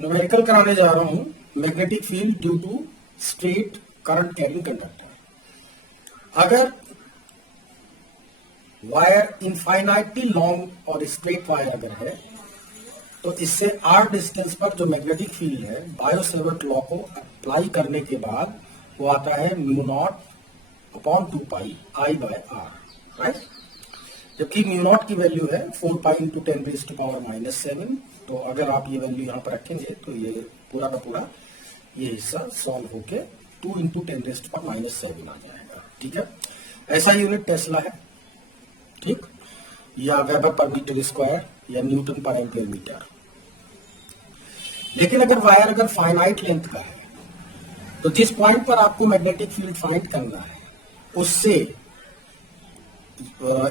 Numerical कराने जा रहा हूं magnetic field due to straight current carrying conductor. अगर वायर इनफाइनाइटली लॉन्ग और स्ट्रेट वायर अगर है तो इससे आर डिस्टेंस पर जो मैग्नेटिक फील्ड है बायो-सेवर्ट लॉ को अप्लाई करने के बाद वो आता है mu naught upon 2 pi I by r, right. जबकि म्यू नॉट की वैल्यू है 4 pi into 10 raise to power -7। तो अगर आप ये वैल्यू यहां पर रखेंगे तो ये पूरा का पूरा ये हिस्सा सॉल्व होके 2 इंटू 10 रेज़ टू पावर -7 आ जाएगा, ठीक है। ऐसा यूनिट टेस्ला है, ठीक, या वेबर पर मीटर स्क्वायर या न्यूटन पर एम्पियर मीटर। लेकिन अगर वायर अगर फाइनाइट लेंथ का है तो जिस पॉइंट पर आपको मैग्नेटिक फील्ड फाइंड करना है उससे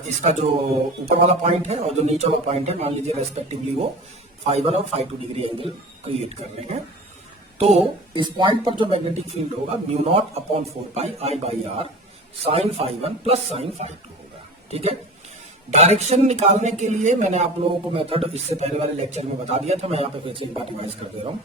इसका जो ऊपर वाला पॉइंट है और जो नीचे वाला पॉइंट है मान लीजिए रेस्पेक्टिवली वो ∅1 और ∅2 डिग्री एंगल क्रिएट कर रहे हैं। तो इस पॉइंट पर जो मैग्नेटिक फील्ड होगा mu naught upon 4 pi I by r sine ∅1 plus sine ∅2 होगा, ठीक है। डायरेक्शन निकालने के लिए मैंने आप लोगों को मेथड इससे पहले वाले लेक्चर में बता दिया था, मैं यहाँ पे फिर से एक बार रिवाइज कर दे रहा हूँ।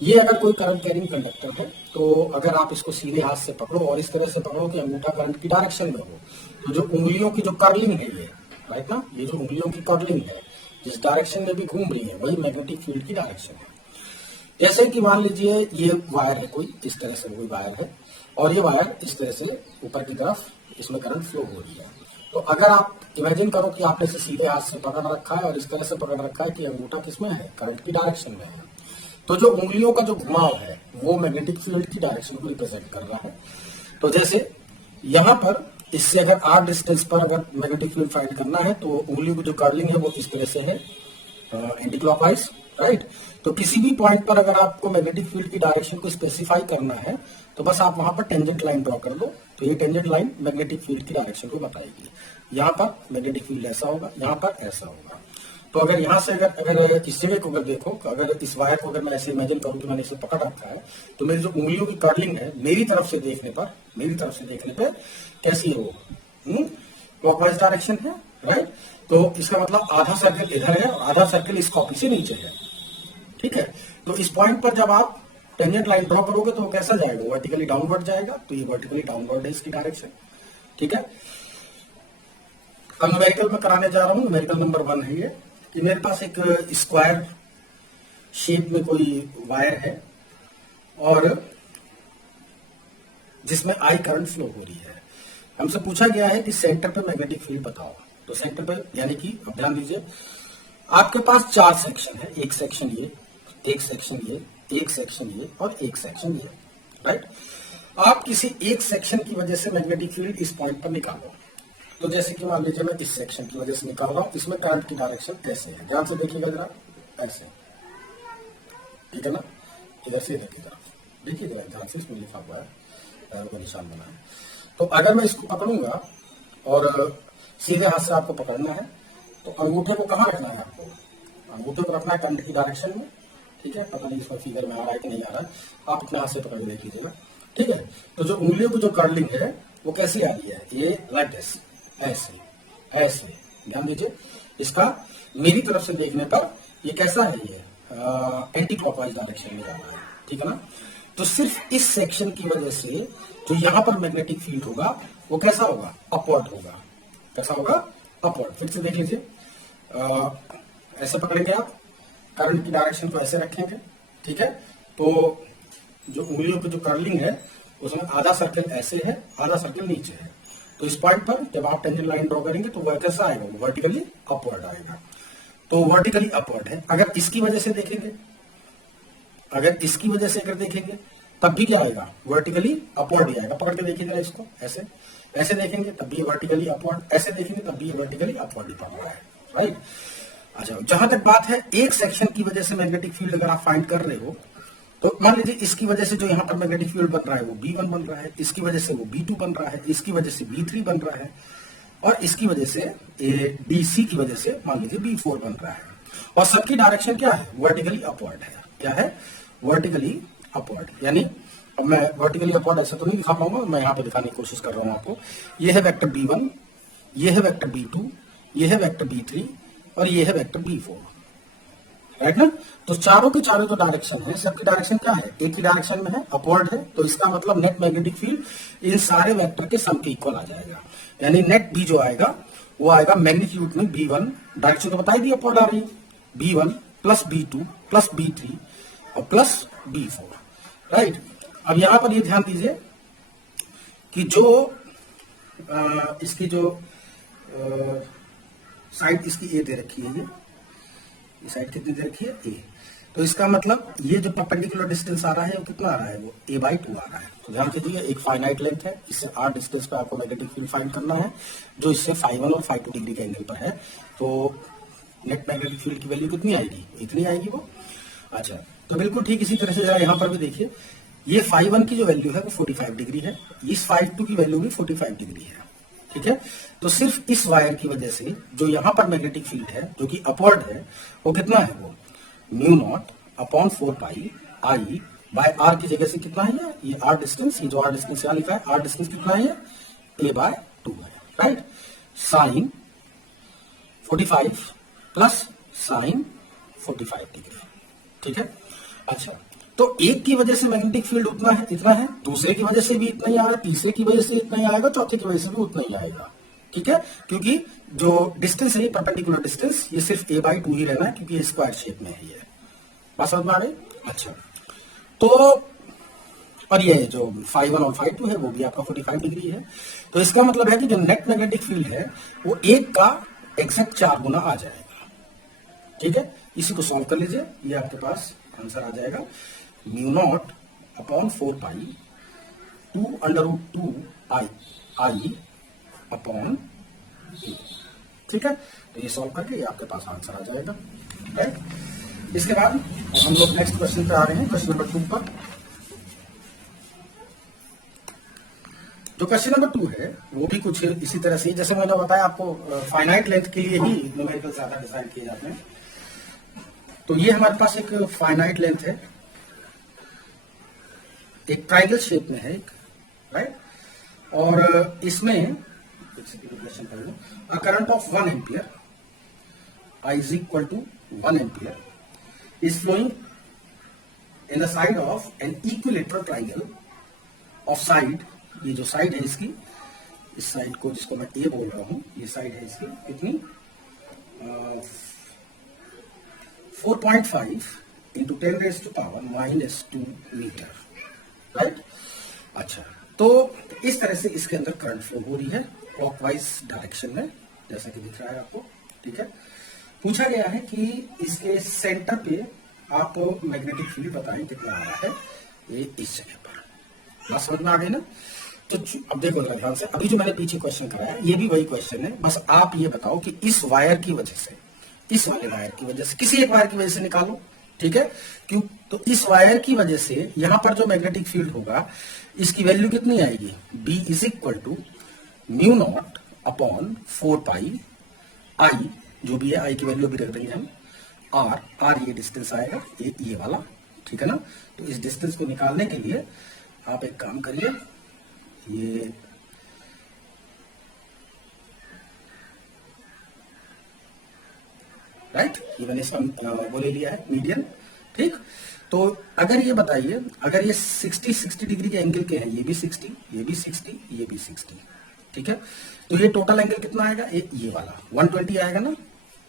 ये अगर कोई करंट कैरिंग कंडक्टर है तो अगर आप इसको सीधे हाथ से पकड़ो और इस तरह से पकड़ो कि अंगूठा करंट की डायरेक्शन में हो, तो जो उंगलियों की जो कर्लिंग है ये, राइट ना, ये जो उंगलियों की कर्लिंग है जिस डायरेक्शन में भी घूम रही है वही मैग्नेटिक फील्ड की डायरेक्शन है। जैसे कि मान लीजिए ये वायर है, कोई इस तरह से कोई वायर है और ये वायर इस तरह से ऊपर की तरफ इसमें करंट फ्लो हो रही है। तो अगर आप इमेजिन करो कि आपने इसे सीधे हाथ से पकड़ रखा है और इस तरह से पकड़ रखा है कि अंगूठा किसमें है, करंट की डायरेक्शन में है, तो जो उंगलियों का जो घुमाव है वो मैग्नेटिक फील्ड की डायरेक्शन को रिप्रेजेंट कर रहा है। तो जैसे यहां पर इससे अगर आर डिस्टेंस पर अगर मैग्नेटिक फील्ड फाइंड करना है तो उंगलियों की जो कर्लिंग है वो इस तरह से है एंटी क्लॉकवाइज, राइट। तो किसी भी पॉइंट पर अगर आपको मैग्नेटिक फील्ड की डायरेक्शन को स्पेसिफाई करना है तो बस आप वहां पर टेंजेंट लाइन ड्रॉ कर दो, तो ये टेंजेंट लाइन मैग्नेटिक फील्ड की डायरेक्शन को बताएगी। यहाँ पर मैग्नेटिक फील्ड ऐसा होगा, यहाँ पर ऐसा होगा। तो अगर यहाँ से अगर इस जगह को अगर देखो, अगर इस वायर को अगर मैं ऐसे इमेजिन करूँ कि मैंने इसे पकड़ रखा है तो मेरी जो उंगलियों की कर्लिंग है मेरी तरफ से देखने पर कैसी है वो क्लॉकवाइज डायरेक्शन है, राइट। तो इसका मतलब आधा सर्कल इधर है और आधा सर्कल इस कॉपी से नीचे है, ठीक है। तो इस पॉइंट पर जब आप टेंजेंट लाइन ड्रॉ करोगे तो वो कैसा जाएगा, वर्टिकली डाउनवर्ड जाएगा। तो ये वर्टिकली डाउनवर्ड है इसकी डायरेक्शन, ठीक है। अब न्यूमेरिकल में कराने जा रहा हूं, न्यूमेरिकल नंबर 1 है ये कि मेरे पास एक स्क्वायर शेप में कोई वायर है और जिसमें आई करंट फ्लो हो रही है। हमसे पूछा गया है कि सेंटर पे मैग्नेटिक फील्ड बताओ। तो सेंटर पे यानी कि अब ध्यान दीजिए, आपके पास 4 सेक्शन है, एक सेक्शन ये, एक सेक्शन ये, एक सेक्शन ये और एक सेक्शन ये, राइट। आप किसी एक सेक्शन की वजह से मैग्नेटिक फील्ड इस पॉइंट पर निकालो। तो जैसे कि मान लीजिए मैं इस सेक्शन की वजह से निकाल रहा हूं, इसमें करंट की डायरेक्शन कैसे है, ध्यान से देखिएगा जरा, ऐसे, ठीक है ना, इधर से इधर की तरफ देखिए जरा ध्यान से, इसमें लिखा हुआ है वो निशान बना है। तो अगर मैं इसको पकड़ूंगा और सीधे हाथ से आपको पकड़ना है तो अंगूठे को कहाँ रखना है, आपको अंगूठे को रखना है करंट की डायरेक्शन में, ठीक है। पता नहीं इसमें फिगर में आ रहा है कि नहीं आ रहा है, आप अपने हाथ से पकड़ के देख लीजिएगा, ठीक है। तो जो उंगलियों की जो कर्लिंग है वो कैसी आ रही है, ये लाइक दिस, ऐसे ऐसे, ध्यान दीजिए। इसका मेरी तरफ से देखने पर ये कैसा है, ये एंटी क्लॉकवाइज डायरेक्शन में जा रहा है, ठीक है ना। तो सिर्फ इस सेक्शन की वजह से जो यहां पर मैग्नेटिक फील्ड होगा वो कैसा होगा, अपवर्ड होगा। कैसा होगा, अपवर्ड। फिर से देख लीजिए, ऐसे पकड़ेंगे आप, करंट की डायरेक्शन को ऐसे रखेंगे, ठीक है। तो जो उंगलियों की जो कर्लिंग है उसमें आधा सर्कल ऐसे है, आधा सर्कल नीचे है। तो इस पॉइंट पर जब आप टेंजेंट लाइन ड्रॉ करेंगे तो वह कैसा आएगा, वो वर्टिकली अपवर्ड आएगा। तो वर्टिकली अपवर्ड है। अगर इसकी वजह से देखेंगे, अगर इसकी वजह से अगर देखेंगे तब भी क्या आएगा, वर्टिकली अपवर्ड ही आएगा। पकड़ के देखिएगा इसको, ऐसे ऐसे देखेंगे तब भी वर्टिकली अपवर्ड, ऐसे देखेंगे तब भी वर्टिकली अपवर्ड ही पड़ रहा है, राइट। अच्छा, जहां तक बात है एक सेक्शन की वजह से मैग्नेटिक फील्ड अगर आप फाइंड कर रहे हो तो मान लीजिए इसकी वजह से जो यहाँ पर मैग्नेटिक फील्ड बन रहा है वो B1 बन रहा है, इसकी वजह से वो B2 बन रहा है, इसकी वजह से B3 बन रहा है और इसकी वजह से DC की वजह से मान लीजिए B4 बन रहा है। और सबकी डायरेक्शन क्या है, वर्टिकली अपवर्ड है। क्या है, वर्टिकली अपवर्ड। यानी अब मैं वर्टिकली अपवर्ड ऐसा तो नहीं दिखा पाऊंगा, मैं यहाँ पे दिखाने की कोशिश कर रहा हूँ आपको। ये है वेक्टर B1, ये है वेक्टर B2, ये है वेक्टर B3 और ये है वेक्टर B4, राइट ना। तो चारों के चारों जो डायरेक्शन है सबकी डायरेक्शन क्या है, एक ही डायरेक्शन में है, अपवर्ड है। तो इसका मतलब नेट मैग्नेटिक फील्ड इन सारे वेक्टर के सम के इक्वल आ जाएगा। यानी नेट बी जो आएगा वो आएगा मैग्नीट्यूड में B1, डायरेक्शन तो बताई दी अपवर्ड आ रही है, B1 plus B2 plus B3 और प्लस B4। राइट। अब यहां पर ये ध्यान दीजिए कि जो इसकी जो साइड इसकी ए दे रखी है, ये साइड कितनी दे रखी है, ए। तो इसका मतलब ये जो परपेंडिकुलर डिस्टेंस आ रहा है वो कितना आ रहा है, वो a/2 आ रहा है। तो ध्यान दीजिए एक फाइनाइट लेंथ है, इससे r डिस्टेंस पे आपको मैग्नेटिक फील्ड फाइंड करना है जो इससे φ1 और φ2 डिग्री के एंगल पर है। तो नेट मैग्नेटिक फील्ड की वैल्यू कितनी आएगी, इतनी आएगी वो। अच्छा, तो बिल्कुल ठीक इसी तरह से जरा यहाँ पर भी देखिए, ये φ1 की जो वैल्यू है वो 45 डिग्री है, इस φ2 की वैल्यू भी 45 डिग्री है। ठीक है। तो सिर्फ इस वायर की वजह से जो यहां पर मैग्नेटिक फील्ड है जो कि अपवर्ड है वो कितना है, वो μ0/4π I बाय r की जगह से कितना है, ये r डिस्टेंस, ये जो r डिस्टेंस यहां लिखा है r डिस्टेंस कितना है, a/2 है। Right. Sine 45 plus sine 45 degree. ठीक है। अच्छा, तो एक की वजह से मैग्नेटिक फील्ड उतना है, इतना है, दूसरे की वजह से भी इतना ही आएगा, तीसरे की वजह से इतना ही आएगा, चौथे की वजह से भी उतना ही आएगा। ठीक है। क्योंकि जो डिस्टेंस है परपेंडिकुलर डिस्टेंस ये सिर्फ a/2 ही रहना है क्योंकि ये स्क्वायर शेप में है। ये बात समझ में आ रही। अच्छा, तो और ये जो φ1 और φ2 है वो भी आपका 45 डिग्री है। तो इसका मतलब है कि जो नेट मैग्नेटिक फील्ड है वो एक का एग्जैक्ट 4 गुना आ जाएगा। ठीक है। इसी को सॉल्व कर लीजिए, ये आपके पास आंसर आ जाएगा μ0/4π 2√2 I अपॉन ए। ठीक है। तो ये सॉल्व करके ये आपके पास आंसर आ जाएगा। राइट। इसके बाद हम लोग नेक्स्ट क्वेश्चन पे आ रहे हैं, क्वेश्चन नंबर 2 पर। जो क्वेश्चन नंबर 2 है वो भी कुछ इसी तरह से, जैसे मैंने बताया आपको फाइनाइट लेंथ के लिए ही न्यूमेरिकल ज्यादा डिजाइन किए जाते हैं। तो ये हमारे पास एक फाइनाइट लेंथ है, एक ट्राइंगल शेप में है एक, राइट। और इसमें current of 1 ampere I is equal to 1 ampere is flowing in the side of an equilateral triangle of side, ये जो साइड है इसकी, इस साइड को जिसको मैं ए बोल रहा हूं, ये साइड है इसकी कितनी 4.5 into 10⁻⁻² मीटर। राइट। अच्छा, तो इस तरह से इसके अंदर करंट फ्लो हो रही है क्लॉकवाइज डायरेक्शन में, जैसा कि दिख रहा है आपको। ठीक है। पूछा गया है कि इसके सेंटर पे आप मैग्नेटिक फील्ड बताएं कितना आ रहा है, ये इस जगह पर। बात समझ में आ गई ना। तो अब देखो ध्यान से, अभी जो मैंने पीछे क्वेश्चन कराया ये भी वही क्वेश्चन है, बस आप ये बताओ कि इस वायर की वजह से, इस वाले वायर की वजह से, किसी एक वायर की वजह से निकालो। ठीक है। क्यों, तो इस वायर की वजह से यहां पर जो मैग्नेटिक फील्ड होगा इसकी वैल्यू कितनी आएगी, B is equal to μ0/4π I, जो भी है I की वैल्यू भी रख देंगे हम, R ये डिस्टेंस आएगा, ये वाला। ठीक है ना। तो इस डिस्टेंस को निकालने के लिए आप एक काम करिए, ये राइट, ये मैंने इसका वो ले लिया है मीडियन। ठीक। तो अगर ये बताइए, अगर ये 60 डिग्री के एंगल के हैं, ये भी 60, ये भी 60, ये भी 60। ठीक है। तो ये टोटल एंगल कितना आएगा, ये वाला 120 आएगा ना,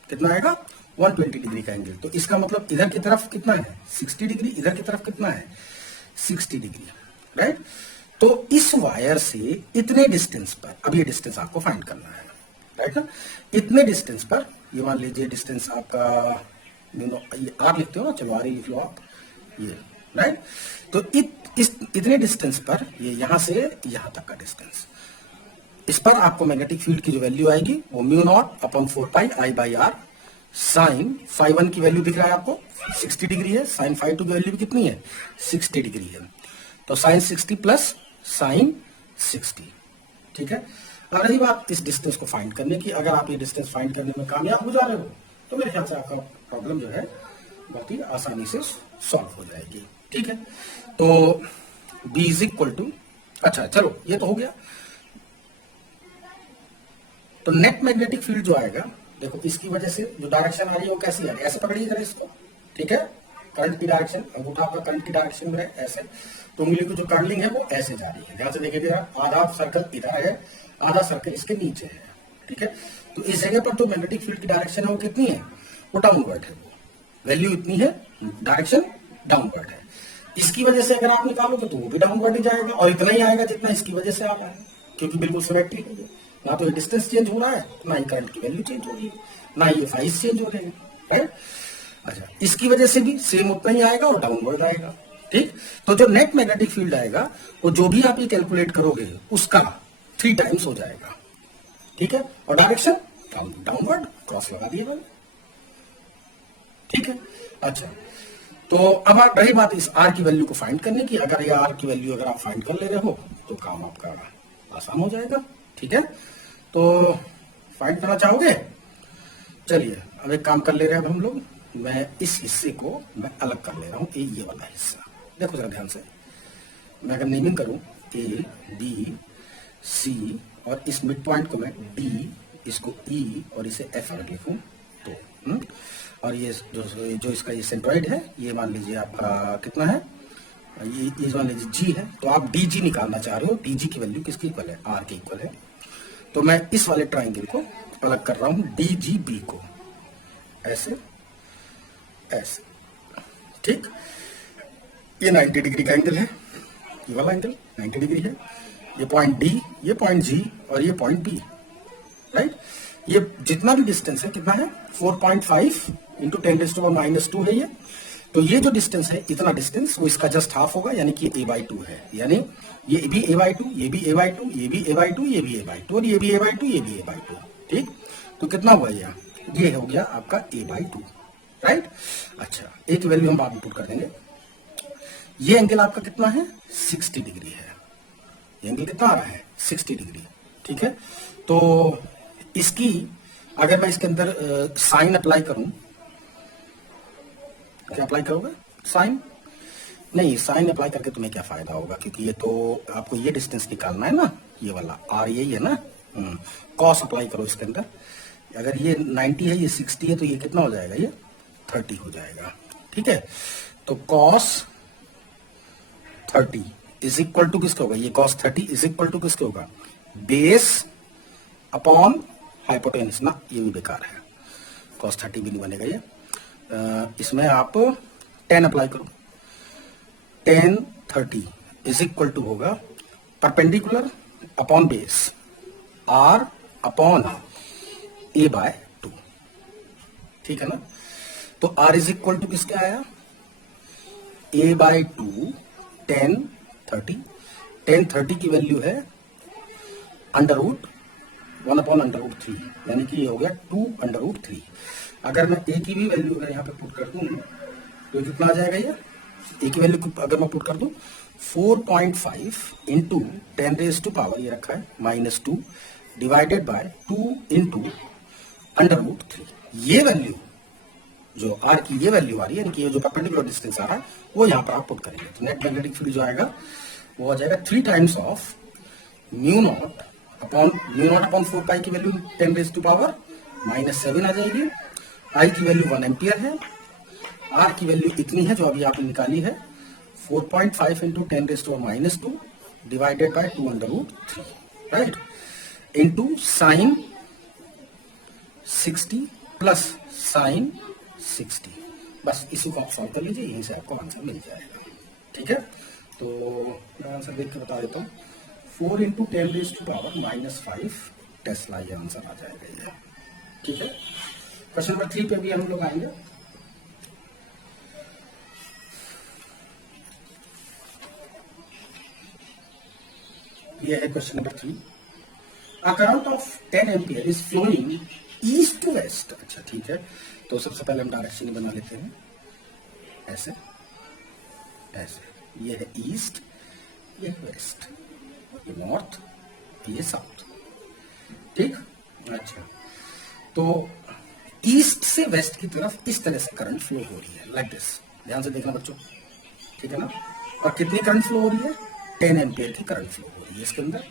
कितना आएगा 120 डिग्री का एंगल। तो इसका मतलब इधर की तरफ कितना है 60 डिग्री, इधर की तरफ कितना है 60 डिग्री। राइट। तो इस वायर से इतने डिस्टेंस पर, अब ये डिस्टेंस आपको फाइंड करना है, राइट ना। इतने डिस्टेंस पर, ये मान लीजिए डिस्टेंस आपका, ये आप लिखते हो ना, चलो आर लिख लो आप, ये राइट। तो इतने डिस्टेंस पर, ये यहां से यहां तक का डिस्टेंस, इस पर आपको मैग्नेटिक फील्ड की जो वैल्यू आएगी वो μ0/4π I/r साइन φ1 की वैल्यू दिख रहा है आपको 60 डिग्री है, साइन φ2 की वैल्यू भी कितनी है 60 डिग्री है। तो साइन 60 प्लस साइन 60। ठीक है। और रही बात इस डिस्टेंस को फाइंड करने की, अगर आप ये डिस्टेंस फाइंड करने में कामयाब हो जा रहे हो तो मेरे ख्याल से आपका प्रॉब्लम जो है बहुत ही आसानी से सॉल्व हो जाएगी। ठीक है। तो B इज इक्वल टू, अच्छा चलो ये तो हो गया। तो नेट मैग्नेटिक फील्ड जो आएगा, देखो इसकी वजह से जो डायरेक्शन आ रही है वो कैसी आ रही है, ऐसे पकड़िए जरा इसको, ठीक है। करंट की डायरेक्शन, अंगूठा आपका करंट की डायरेक्शन में है ऐसे, तो उंगली की जो कर्लिंग है वो ऐसे जा रही है। ध्यान से देखिएगा, आधा सर्कल इधर है, आधा सर्कल इसके नीचे है, ठीक है। तो इस जगह पर तो मैग्नेटिक फील्ड की डायरेक्शन है वो कितनी है, वो डाउनवर्ड है, वो वैल्यू इतनी है, डायरेक्शन डाउनवर्ड है। इसकी वजह से अगर आप निकालोगे तो वो भी डाउनवर्ड ही जाएगा, और इतना ही आएगा जितना इसकी वजह से आ रहा है, क्योंकि बिल्कुल सिमेट्रिक है, ना तो ये डिस्टेंस चेंज हो रहा है, ना ही करंट की वैल्यू चेंज हो रही है, ना ये फाइज चेंज हो रहे हैं। अच्छा, इसकी वजह से भी सेम उतना ही आएगा और डाउनवर्ड आएगा, ठीक। तो जो नेट मैग्नेटिक फील्ड आएगा वो जो भी आप ये कैलकुलेट करोगे उसका 3 टाइम्स हो जाएगा, ठीक है। और डायरेक्शन डाउनवर्ड, क्रॉस लगा दिए मैंने, ठीक है। अच्छा, तो अब रही बात इस आर की वैल्यू को फाइंड करने की। अगर ये आर की वैल्यू अगर आप फाइंड कर ले रहे हो तो काम आपका आसान हो जाएगा, ठीक है। तो फाइंड करना चाहोगे, चलिए अब एक काम कर ले रहे हैं हम लोग। मैं इस हिस्से को मैं अलग कर ले रहा हूं, ये वाला हिस्सा देखो जरा ध्यान से। मैं अगर नेमिंग करूं ए बी सी और इस मिड पॉइंट को मैं डी, इसको ई और इसे एफ अगर लिखूं तो और ये जो इसका ये सेंट्रॉइड है, ये मान लीजिए आपका कितना है, ये मान लीजिए जी है। तो आप डी जी निकालना चाह रहे हो, डी जी की वैल्यू किसकी इक्वल है, आर के इक्वल है। तो मैं इस वाले ट्राइंगल को अलग कर रहा हूं, डी जी बी को ऐसे ऐसे, ठीक। ये 90 डिग्री का एंगल है, ये वाला एंगल 90 डिग्री है। ये पॉइंट डी, ये पॉइंट जी और ये पॉइंट बी, राइट। ये जितना भी डिस्टेंस है कितना है, 4.5 इंटू 10⁻² है ये। तो ये जो डिस्टेंस है, इतना डिस्टेंस वो इसका जस्ट हाफ होगा, यानी कि a/2 है। यानी ये भी a/2, ये भी a/2, ये भी a/2, ये भी a/2 और ये भी a/2, ये भी a/2, ठीक। तो कितना हुआ ये हो गया आपका a/2, राइट। अच्छा, एक वैल्यू हम बाद में पुट कर देंगे। ये एंगल आपका कितना है, 60 डिग्री है। ये एंगल कितना आ रहा है, 60 डिग्री, ठीक है। तो इसकी अगर मैं इसके अंदर साइन अप्लाई करूं, क्या अप्लाई करोगे, साइन नहीं, साइन अप्लाई करके तुम्हें क्या फायदा होगा, क्योंकि ये तो आपको ये डिस्टेंस निकालना है ना, ये वाला आर यही है ना। कॉस अप्लाई करो इसके अंदर, अगर ये 90 है, ये 60 है, तो ये कितना हो जाएगा, ये 30 हो जाएगा, ठीक है। तो कॉस 30 इज इक्वल टू किसके होगा, ये कॉस 30 इज इक्वल टू किसके होगा, बेस अपॉन हाइपोटेन्यूस ना, ये भी बेकार है, कॉस 30 भी नहीं बनेगा ये। इसमें आप 10 अप्लाई करो, 10 30 इज इक्वल टू होगा perpendicular upon base r upon a/2, ठीक है ना। तो r इज इक्वल टू किसके आया, a/2 10 30, 10 30 की वैल्यू है √1/√3, यानी कि ये हो गया 2/√3। अगर मैं a की भी वैल्यू अगर यहाँ पे पुट कर दूं तो कितना आ जाएगा, ये a की वैल्यू अगर मैं पुट कर दूं 4.5 इंटू 10⁻⁻, ये रखा है -2 डिवाइडेड बाय 2 इंटू √3। ये वैल्यू जो r की ये वैल्यू आ रही है, यानी कि ये जो परपेंडिकुलर डिस्टेंस आ रहा है वो यहाँ पर आप पुट करेंगे। तो नेट मैग्नेटिक फील्ड जो आएगा वो आ जाएगा 3 टाइम्स ऑफ μ0 अपॉन 4 की वैल्यू 10⁻⁻7 आ जाएगी। I की वैल्यू 1 एम्पियर है, R की वैल्यू इतनी है जो अभी आपने निकाली है 4.5 into 10⁻² divided by 2/√3, right, into sine 60 plus sign 60। बस इसी को आप सॉल्व कर लीजिए, यहीं से आपको आंसर मिल जाएगा, ठीक है। तो मैं आंसर देख के बता देता हूँ, 4 इंटू 10⁻⁻5 टेस्ला, ये आंसर आ जाएगा ये, ठीक है। क्वेश्चन नंबर 3 पे भी हम लोग आएंगे। ये है question number 3। A current of 10 ampere is flowing east to west. अच्छा ठीक है, तो सबसे पहले हम डायरेक्शन बना लेते हैं, ऐसे ऐसे, ये है ईस्ट, ये है वेस्ट, ये नॉर्थ, ये साउथ, ठीक। अच्छा, तो ईस्ट से वेस्ट की तरफ इस तरह से करंट फ्लो हो रही है, लाइक दिस, ध्यान से देखना बच्चों, ठीक है ना। और कितनी करंट फ्लो हो रही है, 10 एम्पियर की करंट फ्लो हो रही है इसके अंदर,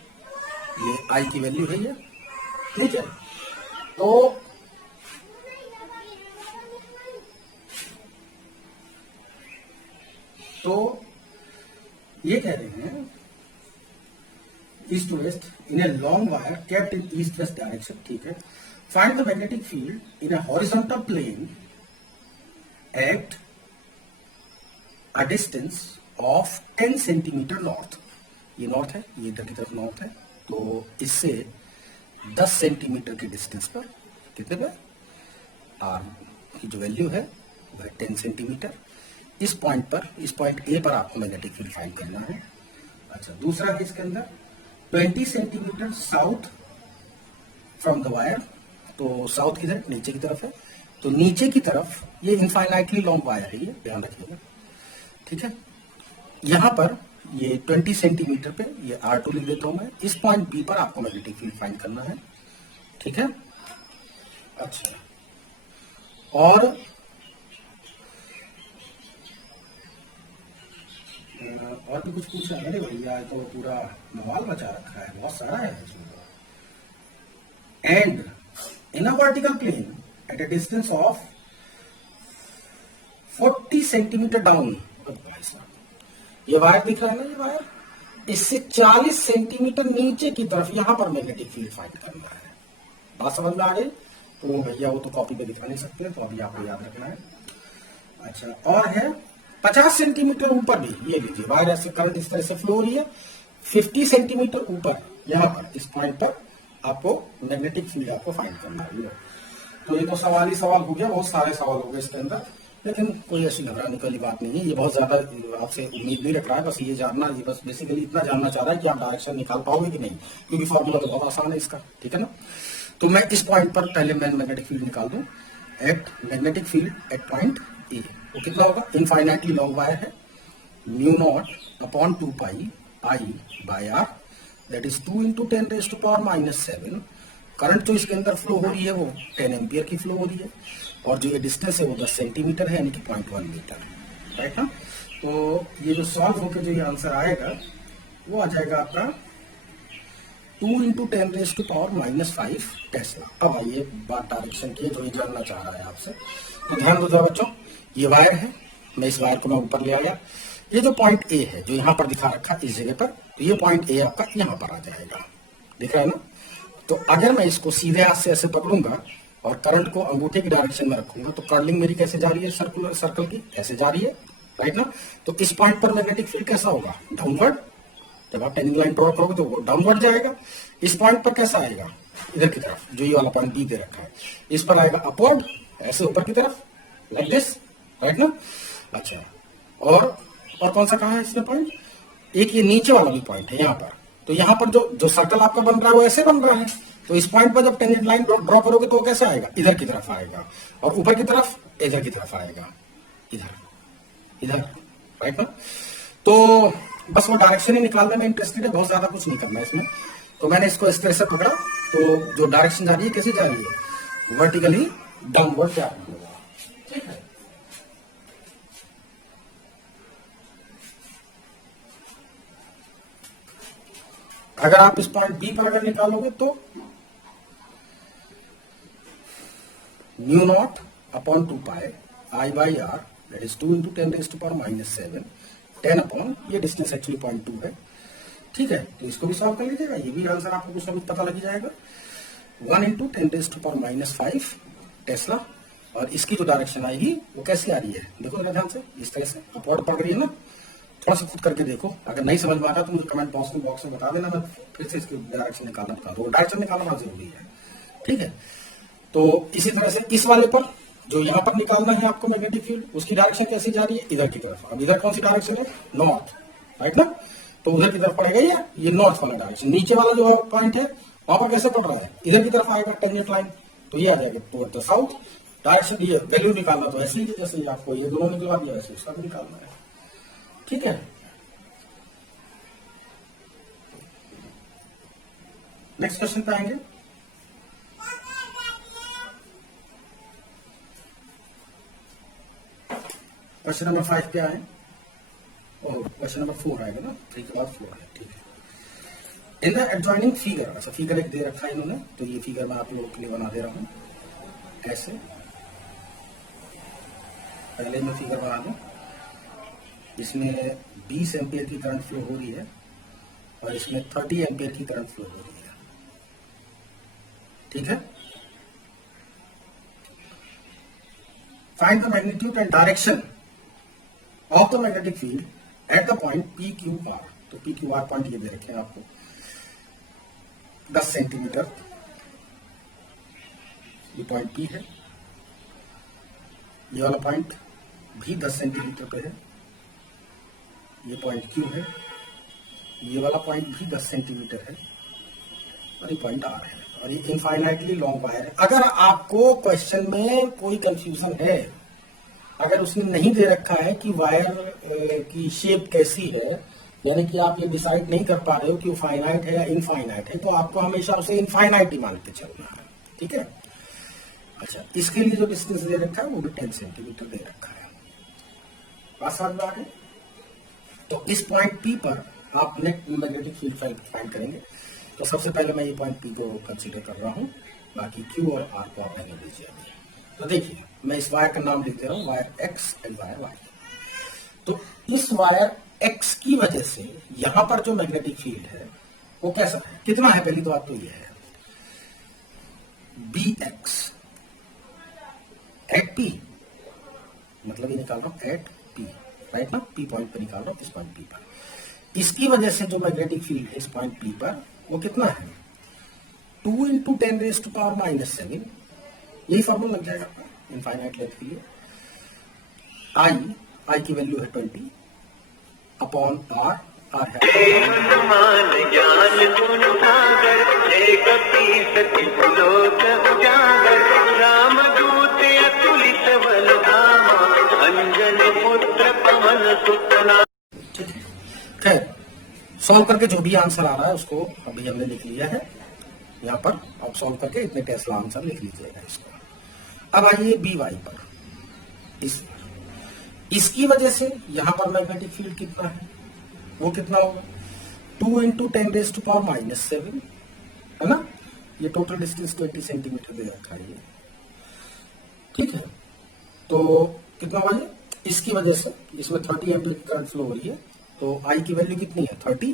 ये आई की वैल्यू है ये, ठीक है। तो तो ये कह रहे हैं east to west in a long wire kept in east west direction, ठीक है। Find the magnetic field in a horizontal plane at a distance of 10 centimetre north. ये नॉर्थ है, ये इधर की तरफ नॉर्थ है, तो इससे 10 सेंटीमीटर के डिस्टेंस पर कितने पे आर की जो वैल्यू है वह 10 सेंटीमीटर। इस पॉइंट पर, इस पॉइंट ए पर आपको मैग्नेटिक फील्ड फाइंड करना है। अच्छा, दूसरा है इसके अंदर 20 centimetre south from the wire, तो साउथ की तरफ नीचे की तरफ है, तो नीचे की तरफ ये इनफाइनाइटली लॉन्ग वायर है, ये ध्यान रखिएगा, ठीक है। यहां पर ये 20 सेंटीमीटर पे ये R2 लिख देता हूं मैं। इस पॉइंट बी पर आपको मैग्नेटिक फील्ड फाइंड करना है, ठीक है। अच्छा, और भी कुछ पूछा? अरे भैया तो पूरा मवाल बचा रखा है, बहुत सारा है इसमें। And in a vertical plane at a distance of 40 centimetre down, ये वायर दिख रहा है ना, ये वायर, इससे 40 सेंटीमीटर नीचे की तरफ यहां पर मैग्नेटिक फील्ड फाइंड करना है। बात समझ में आ गई? तो भैया वो तो कॉपी पे दिखा नहीं सकते, तो अभी आपको याद रखना है। अच्छा, और है 50 सेंटीमीटर ऊपर भी, ये लीजिए वायर ऐसे करंट इस तरह से फ्लो हो रही है, 50 सेंटीमीटर ऊपर यहां पर इस पॉइंट पर आपको मैग्नेटिक फील्ड आपको फाइंड करना है। तो ये तो सवाल ही सवाल हो गया, बहुत सारे सवाल हो गए इसके अंदर, लेकिन कोई ऐसी घबराने वाली बात नहीं है। ये बहुत ज्यादा आपसे उम्मीद नहीं रख रहा है, बस ये जानना, ये बस बेसिकली इतना जानना चाह रहा है कि आप डायरेक्शन निकाल पाओगे कि नहीं, क्योंकि फॉर्मूला तो बहुत आसान है इसका, ठीक है ना। तो मैं इस पॉइंट पर पहले मैं मैग्नेटिक फील्ड निकाल दूं। At magnetic field at point A, वो कितना होगा? इनफाइनाइटली लॉन्ग वायर है, mu naught upon 2 pi I by r, that is 2 × 10⁻⁻⁷। Current जो इसके अंदर फ्लो हो रही है वो 10 एम्पियर की फ्लो हो रही है, और जो ये डिस्टेंस है वो 10 सेंटीमीटर है, यानी कि 0.1 मीटर, राइट ना। तो ये जो सॉल्व होकर जो ये आंसर आएगा वो आ जाएगा आपका 2 × 10⁻⁻5 टेस्ला। अब आइए बात डायरेक्शन की, जो ये जानना चाह रहा है आपसे, तो ध्यान दो बच्चों। ये वायर है, मैं इस वायर को मैं ऊपर ले आया, ये जो पॉइंट ए है जो यहाँ पर दिखा रखा इस जगह पर, तो ये पॉइंट ए आपका यहाँ पर आ जाएगा, दिख रहा है ना। तो अगर मैं इसको सीधे हाथ से ऐसे पकड़ूंगा और करंट को अंगूठे की डायरेक्शन में रखूंगा, तो कर्लिंग मेरी कैसे जा रही है? सर्कुलर सर्कल की ऐसे जा रही है, राइट ना। तो इस पॉइंट पर मैग्नेटिक फील्ड कैसा होगा? डाउनवर्ड। जब आप टेनिंग लाइन ड्रॉ करोगे तो वो डाउनवर्ड जाएगा। इस पॉइंट पर कैसा आएगा? इधर की तरफ, जो ये वाला पॉइंट बी दे रखा है, इस पर आएगा अपवर्ड, ऐसे ऊपर की तरफ, लाइक दिस, राइट ना। अच्छा, और कौन सा कहा है इसमें पॉइंट? एक ये नीचे वाला भी पॉइंट है यहाँ पर, तो यहाँ पर जो सर्कल आपका बन रहा है वो ऐसे बन रहा है, तो इस पॉइंट पर जब टेंजेंट लाइन ड्रॉ करोगे तो कैसे आएगा? इधर की तरफ आएगा, और ऊपर की तरफ इधर की तरफ आएगा, इधर, राइट ना। तो बस वो डायरेक्शन ही निकालने में इंटरेस्टेड है, बहुत ज्यादा कुछ नहीं करना है इसमें। तो मैंने इसको इस तरह से पकड़ा, तो जो डायरेक्शन जा रही है कैसी जा रही है? वर्टिकली डाउनवर्ड जा रही है, ठीक है। अगर आप इस पॉइंट बी पर अगर निकालोगे तो mu naught upon 2 pi I by r, that is 2 × 10⁻⁷, 10 upon, ये डिस्टेंस एक्चुअली 0.2 है, ठीक है। तो इसको भी सॉल्व कर लीजिएगा, ये भी आंसर आपको कुछ ना कुछ पता लग जाएगा। 1 × 10⁻⁵ टेस्ला, और इसकी जो डायरेक्शन आएगी वो कैसी आ रही है? देखो जरा ध्यान से, इस तरह से अपवर्ड पड़ रही है ना। थोड़ा सा खुद करके देखो, अगर नहीं समझ में आता तो मुझे कमेंट बॉक्स में बता देना, मैं फिर से इसकी डायरेक्शन निकालना बता दूँ। डायरेक्शन निकालना बहुत जरूरी है, ठीक है। तो इसी तरह से इस वाले पर जो यहाँ पर निकालना है आपको मैग्नेटिक फील्ड, उसकी डायरेक्शन कैसी जा रही है? इधर की तरफ। अब इधर कौन सी डायरेक्शन है? नॉर्थ, राइट ना। तो उधर की तरफ पड़ेगा ये नॉर्थ वाला डायरेक्शन। नीचे वाला जो पॉइंट है वहां पर कैसे पड़ रहा है? इधर की तरफ आएगा टेंजेंट लाइन, तो ये आ जाएगा टुवर्ड द साउथ। डायरेक्शन ये वैल्यू निकालना तो ऐसे ही, जैसे आपको ये दोनों निकलवा दिया वैसे उसका भी निकालना है, ठीक है। नेक्स्ट क्वेश्चन पे आएंगे। क्वेश्चन नंबर 5 क्या है? और क्वेश्चन नंबर 4 आएगा ना, 3 के बाद 4 है, ठीक है। इन द एडजॉइनिंग फिगर, अच्छा फिगर एक दे रखा है इन्होंने, तो ये फिगर मैं आप लोगों के लिए बना दे रहा हूं ऐसे। पहले मैं फिगर बना दूं, इसमें 20 एम्पियर की करंट फ्लो हो रही है और इसमें 30 एम्पियर की करंट फ्लो हो रही है। ठीक है, find the magnitude and direction of the magnetic field at the point P Q R. तो पी क्यू आर पॉइंट ये दे रखे हैं आपको 10 सेंटीमीटर, ये पॉइंट पी है, ये वाला पॉइंट भी 10 सेंटीमीटर पे है, ये पॉइंट क्यू है, ये वाला पॉइंट भी 10 सेंटीमीटर है और ये पॉइंट आर है और ये इनफाइनाइटली लॉन्ग वायर है। अगर आपको क्वेश्चन में कोई कंफ्यूजन है, अगर उसने नहीं दे रखा है कि वायर की शेप कैसी है, यानी कि आप ये डिसाइड नहीं कर पा रहे हो कि वो फाइनाइट है या इनफाइनाइट है, तो आपको हमेशा उसे इनफाइनाइट ही मान के चलना है। ठीक है, अच्छा, इसके लिए जो डिस्टेंस दे रखा है वो भी 10 सेंटीमीटर दे रखा है। बात समझ में आ गई? तो इस पॉइंट पी पर आप नेट मैग्नेटिक फील्ड फाइंड करेंगे। तो सबसे पहले मैं ये पॉइंट पी को कंसीडर कर रहा हूं, बाकी क्यू और आर को आप रहने दीजिए। तो देखिए, मैं इस वायर का नाम लिख दे रहा हूं, wire X and wire Y. तो इस वायर एक्स की वजह से यहां पर जो मैग्नेटिक फील्ड है वो कैसा है, कितना है, पहली तो बात तो ये है बी एक्स एट पी, मतलब ये निकाल रहा हूं एट पी, राइट ना, पी पॉइंट पर निकाल रहा हूं, इस पॉइंट पी पर। इसकी वजह से जो मैग्नेटिक फील्ड है इस पॉइंट पी पर वो कितना है, 2 × 10⁻⁻⁷। यही फॉर्मूला लग जाएगा इनफाइनाइट लेंथ के लिए। आई की वैल्यू है 20 अपॉन आर, आर है खैर, सॉल्व करके जो भी आंसर आ रहा है उसको अभी हमने लिख लिया है यहाँ पर। अब सॉल्व करके इतने टेस्ला आंसर लिख लीजिएगा इसको। अब आइए बी वाई पर। इसकी वजह से यहां पर मैग्नेटिक फील्ड कितना है, वो कितना होगा, 2 × 10⁻⁷, है ना। ये टोटल डिस्टेंस 20 सेंटीमीटर दे रखा है। ठीक है, तो कितना हुआ ये, इसकी वजह से इसमें 30 एम्पीयर की करंट फ्लो हो रही है। तो आई की वैल्यू कितनी है 30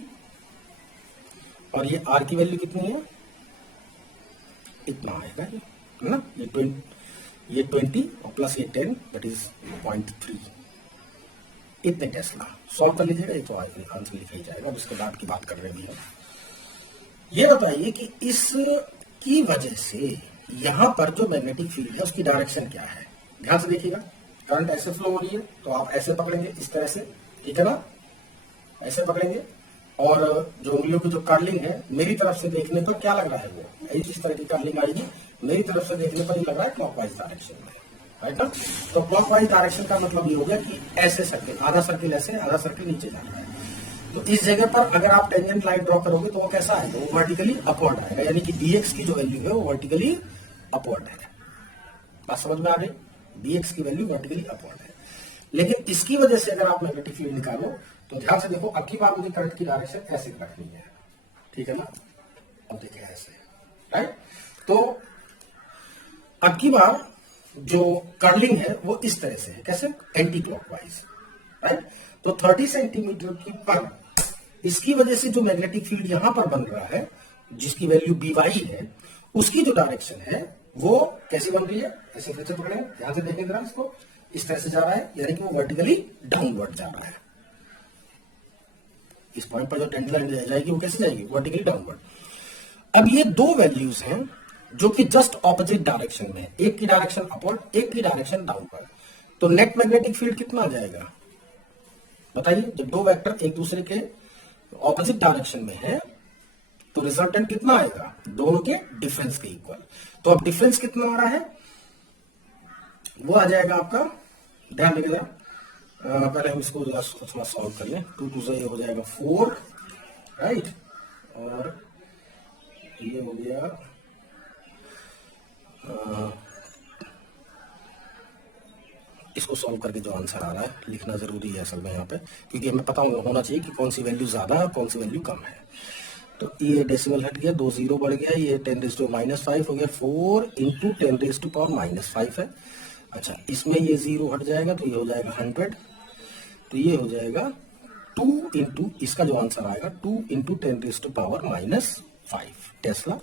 और ये आर की वैल्यू कितनी है, इतना आएगा है ना, ये 20 और प्लस ये 10 दैट इज 0.3। इतने टेस्ला सॉल्व कर लीजिएगा, ये तो आंसर लिखा ही जाएगा। अब उसके बाद की बात कर रहे हैं। ये बताइए कि इसकी वजह से यहां पर जो मैग्नेटिक फील्ड है उसकी डायरेक्शन क्या है। ध्यान से देखिएगा, करंट ऐसे फ्लो हो रही है तो आप ऐसे पकड़ेंगे, इस तरह से, ठीक है ना, ऐसे पकड़ेंगे। और जो उंगलियों की जो कर्लिंग है, मेरी तरफ से देखने पर क्या लग रहा है, वो इस तरह की कर्लिंग आएगी। मेरी तरफ से देखने पर ये लग रहा है क्लॉकवाइज डायरेक्शन में, राइट ना। तो क्लॉकवाइज डायरेक्शन का मतलब ये हो गया कि ऐसे सर्किल, आधा सर्किल ऐसे, आधा सर्किल नीचे जा रहा है। तो इस जगह पर अगर आप टेंजेंट लाइन ड्रॉ करोगे तो वो कैसा आएगा, वो वर्टिकली अपवर्ड आएगा, यानी कि dx की जो वैल्यू है वो वर्टिकली अपवर्ड है। बात समझ में आ गई, dx की वैल्यू वर्टिकली अपवर्ड है। लेकिन इसकी वजह से अगर आप मैग्नेटिक फील्ड निकालो तो ध्यान से देखो, अब की बार मुझे करंट की डायरेक्शन ऐसे रखनी है, ठीक है ना। अब देखिए ऐसे, राइट। तो अब की बार जो कर्लिंग है वो इस तरह से है, कैसे, एंटी क्लॉकवाइज, राइट। तो 30 सेंटीमीटर की पर इसकी वजह से जो मैग्नेटिक फील्ड यहां पर बन रहा है, जिसकी वैल्यू बी वाई है, उसकी जो डायरेक्शन है वो कैसी बन रही है, ऐसे फिर से पकड़े, ध्यान से देखें जरा इसको, इस तरह से जा रहा है, यानी कि वो वर्टिकली डाउनवर्ड जा रहा है। इस पॉइंट पर जो टेंजेंट लाइन जाएगी वो कैसे जाएगी, वर्टिकली डाउनवर्ड। अब ये दो वैल्यूज हैं जो कि जस्ट ऑपोजिट डायरेक्शन में, एक की डायरेक्शन अपवर्ड, एक की डायरेक्शन डाउनवर्ड। तो नेट मैग्नेटिक फील्ड कितना आ जाएगा बताइए, जब दो वेक्टर एक दूसरे के ऑपोजिट डायरेक्शन में है तो रिजल्टेंट कितना आएगा, दोनों के डिफरेंस के इक्वल। तो अब डिफरेंस कितना आ रहा है, वो आ जाएगा आपका, ध्यान रखिएगा, पहले हम इसको थोड़ा सॉल्व कर लें। 2 2 से ये हो जाएगा 4, राइट, और ये हो गया इसको सॉल्व करके जो आंसर आ रहा है लिखना जरूरी है असल में यहाँ पे, क्योंकि हमें पता होना चाहिए कि कौन सी वैल्यू ज्यादा है और कौन सी वैल्यू कम है। तो ये डेसिमल हट गया, 2 0 बढ़ गया, ये 10⁻⁻5 हो गया, 4 × 10⁻⁻5 है। अच्छा, इसमें ये 0 हट जाएगा तो ये हो जाएगा 100, तो ये हो जाएगा 2 इंटू, इसका जो आंसर आएगा 2 इंटू 10⁻⁻5 टेस्ला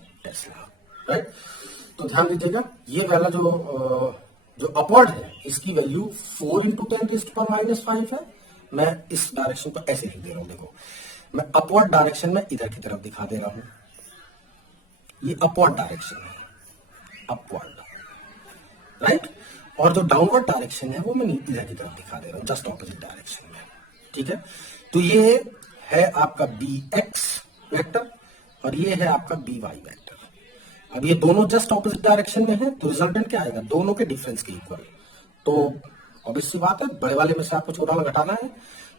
राइट। तो ध्यान दीजिएगा ये वाला जो अपवर्ड है इसकी वैल्यू 4 इंटू 10⁻⁻5 है। मैं इस डायरेक्शन को ऐसे लिख दे रहा हूं, देखो मैं अपवर्ड डायरेक्शन में इधर की तरफ दिखा दे रहा हूं, ये अपवर्ड डायरेक्शन है, अपवर्ड राइट। और जो डाउनवर्ड डायरेक्शन है वो मैं इधर की तरफ दिखा दे रहा हूं, जस्ट ऑपोजिट डायरेक्शन में, ठीक है। तो ये है आपका bx वेक्टर और ये है आपका by वेक्टर। अब ये दोनों जस्ट ऑपोजिट डायरेक्शन में है तो रिजल्टेंट क्या आएगा, दोनों के डिफरेंस के इक्वल। तो ऑब्वियस सी बात है, बड़े वाले में से आपको छोटा वाला घटाना है,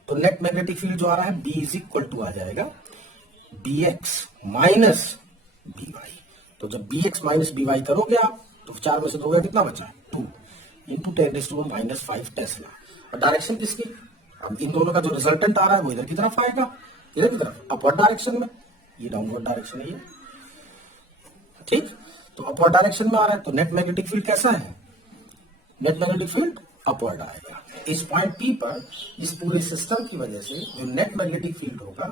तो नेट मैग्नेटिक फील्ड जो आ रहा है B इज इक्वल टू आ जाएगा bx माइनस by। तो जब bx माइनस by करोगे आप तो 4 में से 2 कितना बचा, 2 इंटू 10⁻⁻5 टेस्ला। और डायरेक्शन किसकी, अब इन दोनों का जो रिजल्टेंट आ रहा है वो इधर की तरफ आएगा, इधर की तरफ अपवर्ड डायरेक्शन में, ये डाउनवर्ड डायरेक्शन है ये, ठीक। तो अपवर्ड डायरेक्शन में आ रहा है तो नेट मैग्नेटिक फील्ड कैसा है, नेट मैग्नेटिक फील्ड अपवर्ड आएगा। इस पॉइंट P पर इस पूरे सिस्टम की वजह से जो नेट मैग्नेटिक फील्ड होगा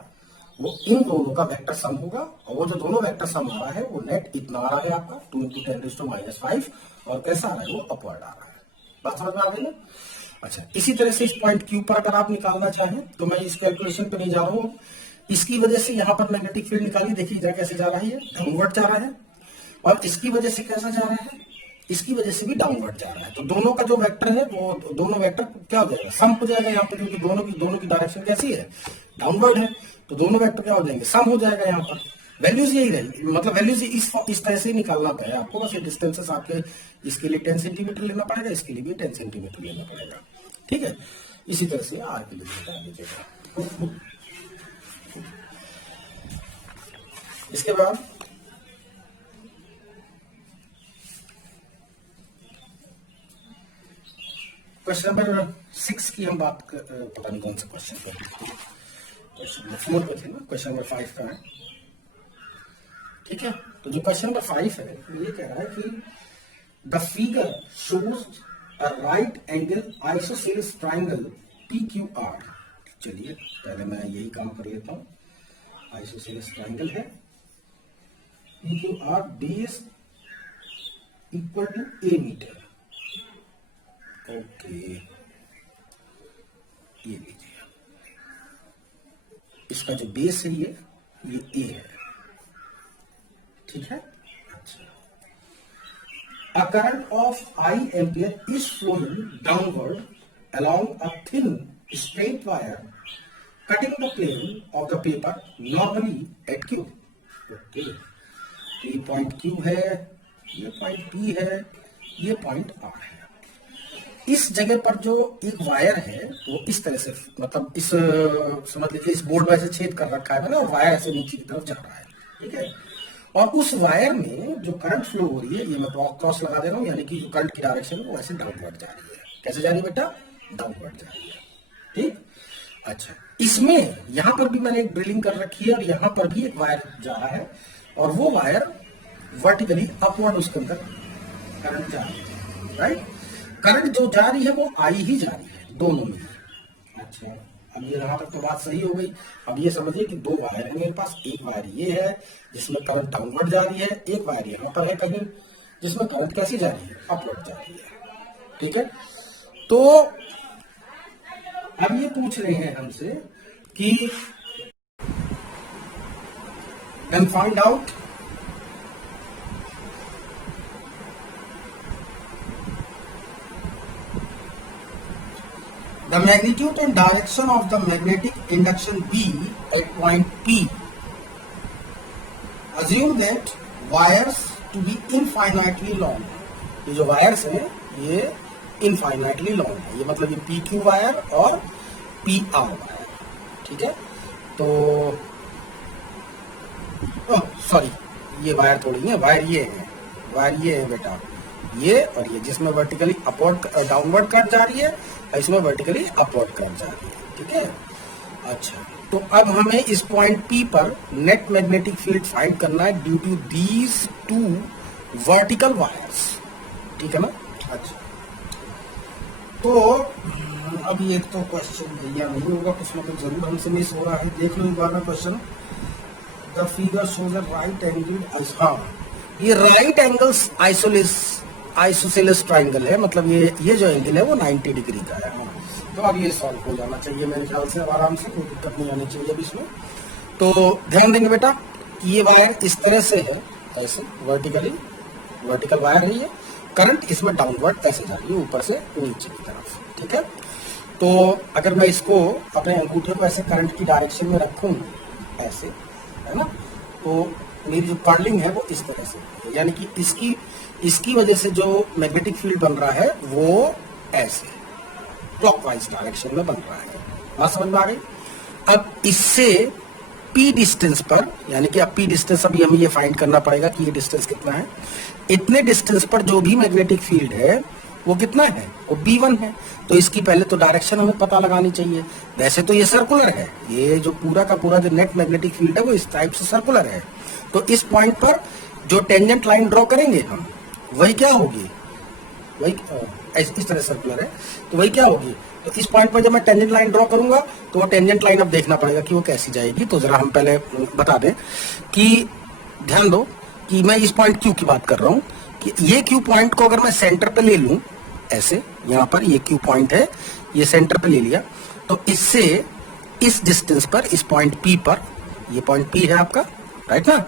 वो इन दोनों का वेक्टर सम होगा, और वो जो दोनों वेक्टर सम आ रहा है वो नेट इतना आ रहा है आपका 2 इंटू 10⁻⁻5 और कैसा आ रहा है वो अपवर्ड आ रहा है। बात समझ में आ गई है। अच्छा, इसी तरह से इस पॉइंट Q पर अगर आप निकालना चाहें तो मैं इस कैलकुलेशन पे नहीं जा रहा हूं, इसकी वजह से यहां पर मैग्नेटिक फील्ड निकालिए, देखिए इधर कैसे जा रहा है, डाउनवर्ड जा रहा है, और इसकी वजह से कैसा जा रहा है, इसकी वजह से भी डाउनवर्ड जा रहा है। तो दोनों का जो वेक्टर है वो दोनों वेक्टर क्या हो जाएगा, सम हो जाएगा यहाँ पर, क्योंकि दोनों की डायरेक्शन कैसी है, डाउनवर्ड है, तो दोनों वेक्टर क्या हो जाएंगे, सम हो जाएगा। यहाँ पर वैल्यूज यही रहेगी, मतलब वैल्यूज इस तरह से ही निकालना पड़ेगा आपको, बस ये डिस्टेंसेस आपके इसके लिए 10 सेंटीमीटर लेना पड़ेगा, इसके लिए भी 10 सेंटीमीटर लेना पड़ेगा, ठीक है। इसी तरह से आर के लिए बता दीजिएगा। इसके बाद क्वेश्चन नंबर 6 की हम बात पता नहीं कौन सा क्वेश्चन पर, क्वेश्चन नंबर 4 पे थे ना, क्वेश्चन नंबर 5 का है, ठीक है। तो जो क्वेश्चन नंबर 5 है ये कह रहा है कि the figure shows a right angle isosceles triangle PQR। चलिए पहले मैं यही काम कर लेता हूं, आइसोसेलेस ट्राइंगल है PQR base equal to A metre. Okay, ये लीजिए, इसका जो बेस है ये A है, ठीक है। अच्छा, a current of I ampere is flowing downward along a thin straight wire cutting the plane of the paper normally at Q। Okay, ये पॉइंट Q है, ये पॉइंट P है, ये पॉइंट R है। इस जगह पर जो एक वायर है वो इस तरह से, मतलब इस समझ लीजिए इस बोर्ड में से छेद कर रखा है ना, और वायर ऐसे नीचे की तरफ जा रहा है, ठीक है। और उस वायर में जो करंट फ्लो हो रही है, ये मैं क्रॉस लगा दे रहा हूं, यानी कि जो करंट की डायरेक्शन है वो ऐसे डाउनवर्ड जा रही है। कैसे जा रही है बेटा, डाउनवर्ड जा रही है, ठीक। अच्छा, इसमें यहां पर भी मैंने एक ड्रिलिंग कर रखी है और यहां पर भी एक वायर जा रहा है, और वो वायर वर्टिकली अपवर्ड उसके अंदर करंट जा रही है, राइट। करंट जो जा रही है वो आई ही जा रही है दोनों में। अच्छा, अब ये यहां तक तो बात सही हो गई। अब ये समझिए कि 2 वायर है मेरे पास, एक वायर ये है जिसमें करंट डाउनवर्ड जा रही है, एक वायर यहां पर है कहीं जिसमें करंट कैसी जा रही है, अपवर्ड जा रही है, ठीक है। तो अब ये पूछ रहे हैं हमसे कि and find out the magnitude and direction of the magnetic induction B at point P. Assume that wires to be infinitely long. ये जो वायर्स हैं ये इनफाइनाइटली लॉन्ग है, ये मतलब ये PQ वायर और PR वायर, ठीक है। तो सॉरी, ये वायर थोड़ी है, वायर ये है बेटा, ये और ये, जिसमें वर्टिकली अपवर्ड डाउनवर्ड कट जा रही है और इसमें वर्टिकली अपवर्ड कट जा रही है, ठीक है। अच्छा, तो अब हमें इस पॉइंट P पर नेट मैग्नेटिक फील्ड फाइंड करना है due to these 2 vertical wires, ठीक है ना। अच्छा, तो अब ये तो क्वेश्चन भैया नहीं होगा, कुछ ना कुछ जरूर हमसे मिस हो रहा है। देख लो एक बार में question. The figure shows a right angle, हाँ ये राइट एंगल्स आइसोसेलेस ट्राइंगल है, मतलब ये जो एंगल है वो 90 डिग्री का है। तो अब ये सॉल्व हो जाना चाहिए मेरे ख्याल से, अब आराम से, कोई दिक्कत नहीं आनी चाहिए अब इसमें। तो ध्यान देंगे बेटा कि ये वायर इस तरह से है, ऐसे वर्टिकल वायर है ये, करंट इसमें डाउनवर्ड ऐसे जा रही है ऊपर से नीचे की तरफ, ठीक है। तो अगर मैं इसको अपने अंगूठे को ऐसे करंट की डायरेक्शन में रखूं ऐसे, है ना, तो मेरी जो कर्लिंग है वो इस तरह से, यानी कि इसकी वजह से जो मैग्नेटिक फील्ड बन रहा है वो ऐसे क्लॉकवाइज डायरेक्शन में बन रहा है। बात समझ में आ गई। अब इससे P डिस्टेंस पर, यानी कि अब P डिस्टेंस अभी हमें ये फाइंड करना पड़ेगा कि ये डिस्टेंस कितना है। इतने डिस्टेंस पर जो भी मैग्नेटिक फील्ड है वो कितना है, वो B1 है। तो इसकी पहले तो डायरेक्शन हमें पता लगानी चाहिए। वैसे तो ये सर्कुलर है, ये जो पूरा का पूरा जो नेट मैग्नेटिक फील्ड है वो इस टाइप से सर्कुलर है। तो इस पॉइंट पर जो टेंजेंट लाइन ड्रॉ करेंगे हम, वही क्या होगी, वही इस तरह सर्कुलर है, तो वही क्या होगी। तो इस पॉइंट पर जब मैं टेंजेंट लाइन ड्रॉ करूंगा तो वो टेंजेंट लाइन अब देखना पड़ेगा कि वो कैसी जाएगी। तो जरा हम पहले बता दें कि ध्यान दो कि मैं इस पॉइंट Q की बात कर रहा हूं कि ये Q पॉइंट को अगर मैं सेंटर पे ले लूं ऐसे, यहां पर ये Q पॉइंट है, ये सेंटर पे ले लिया, तो इससे इस डिस्टेंस पर, इस पॉइंट P पर, ये पॉइंट P है आपका, राइट ना,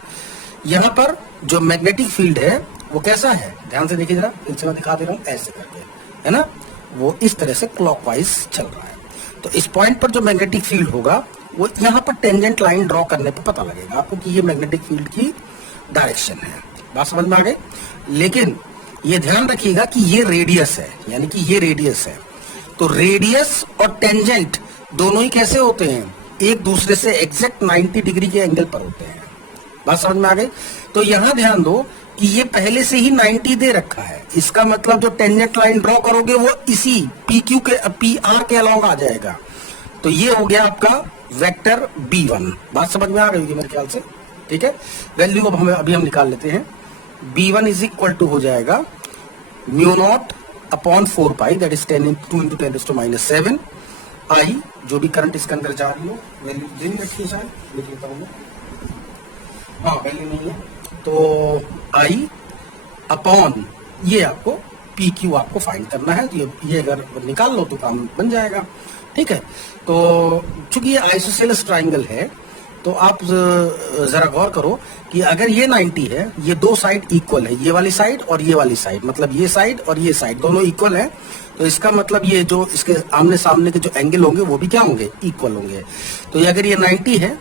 यहां पर जो मैग्नेटिक फील्ड है वो कैसा है, ध्यान से देखिए जरा, इनसे मैं दिखा दे रहा हूं ऐसे करके, है ना, वो इस तरह से क्लॉकवाइज चल रहा है। तो इस पॉइंट पर जो मैग्नेटिक फील्ड होगा वो यहाँ पर टेंजेंट लाइन ड्रॉ करने पर पता लगेगा आपको कि ये मैग्नेटिक फील्ड की डायरेक्शन है। बात समझ में आ गई। लेकिन ये ध्यान रखिएगा कि ये रेडियस है, यानी कि ये रेडियस है। तो रेडियस और टेंजेंट दोनों ही कैसे होते हैं, एक दूसरे से एग्जैक्ट 90 डिग्री के एंगल पर होते हैं। बात समझ में आ गई। तो यहां ध्यान दो कि ये पहले से ही 90 दे रखा है, इसका मतलब जो टेंजेंट लाइन ड्रॉ करोगे वो इसी PQ के PR के अलावा आ जाएगा। तो ये हो गया आपका वेक्टर B1। बात समझ में आ गई मेरे ख्याल से, ठीक है। वैल्यू अब हमें अभी हम निकाल लेते हैं। B1 इज इक्वल टू हो जाएगा μ0/4 दैट इज 10 × 2 × 10⁻⁷ I, जो भी करंट इसके अंदर जा रही हो, वैल्यू दे नहीं रखी है, शायद लिख लेता हूं, हाँ वैल्यू नहीं है, तो I अपॉन ये आपको PQ आपको फाइंड करना है। ये अगर निकाल लो तो काम बन जाएगा, ठीक है। तो चूंकि ये आइसोसेलेस ट्राइंगल है तो आप जरा गौर करो कि अगर ये 90 है, ये दो साइड इक्वल है, ये वाली साइड और ये वाली साइड, मतलब ये साइड और ये साइड दोनों इक्वल है, तो इसका मतलब ये जो इसके आमने सामने के जो एंगल होंगे वो भी क्या होंगे, इक्वल होंगे। तो अगर ये 90 है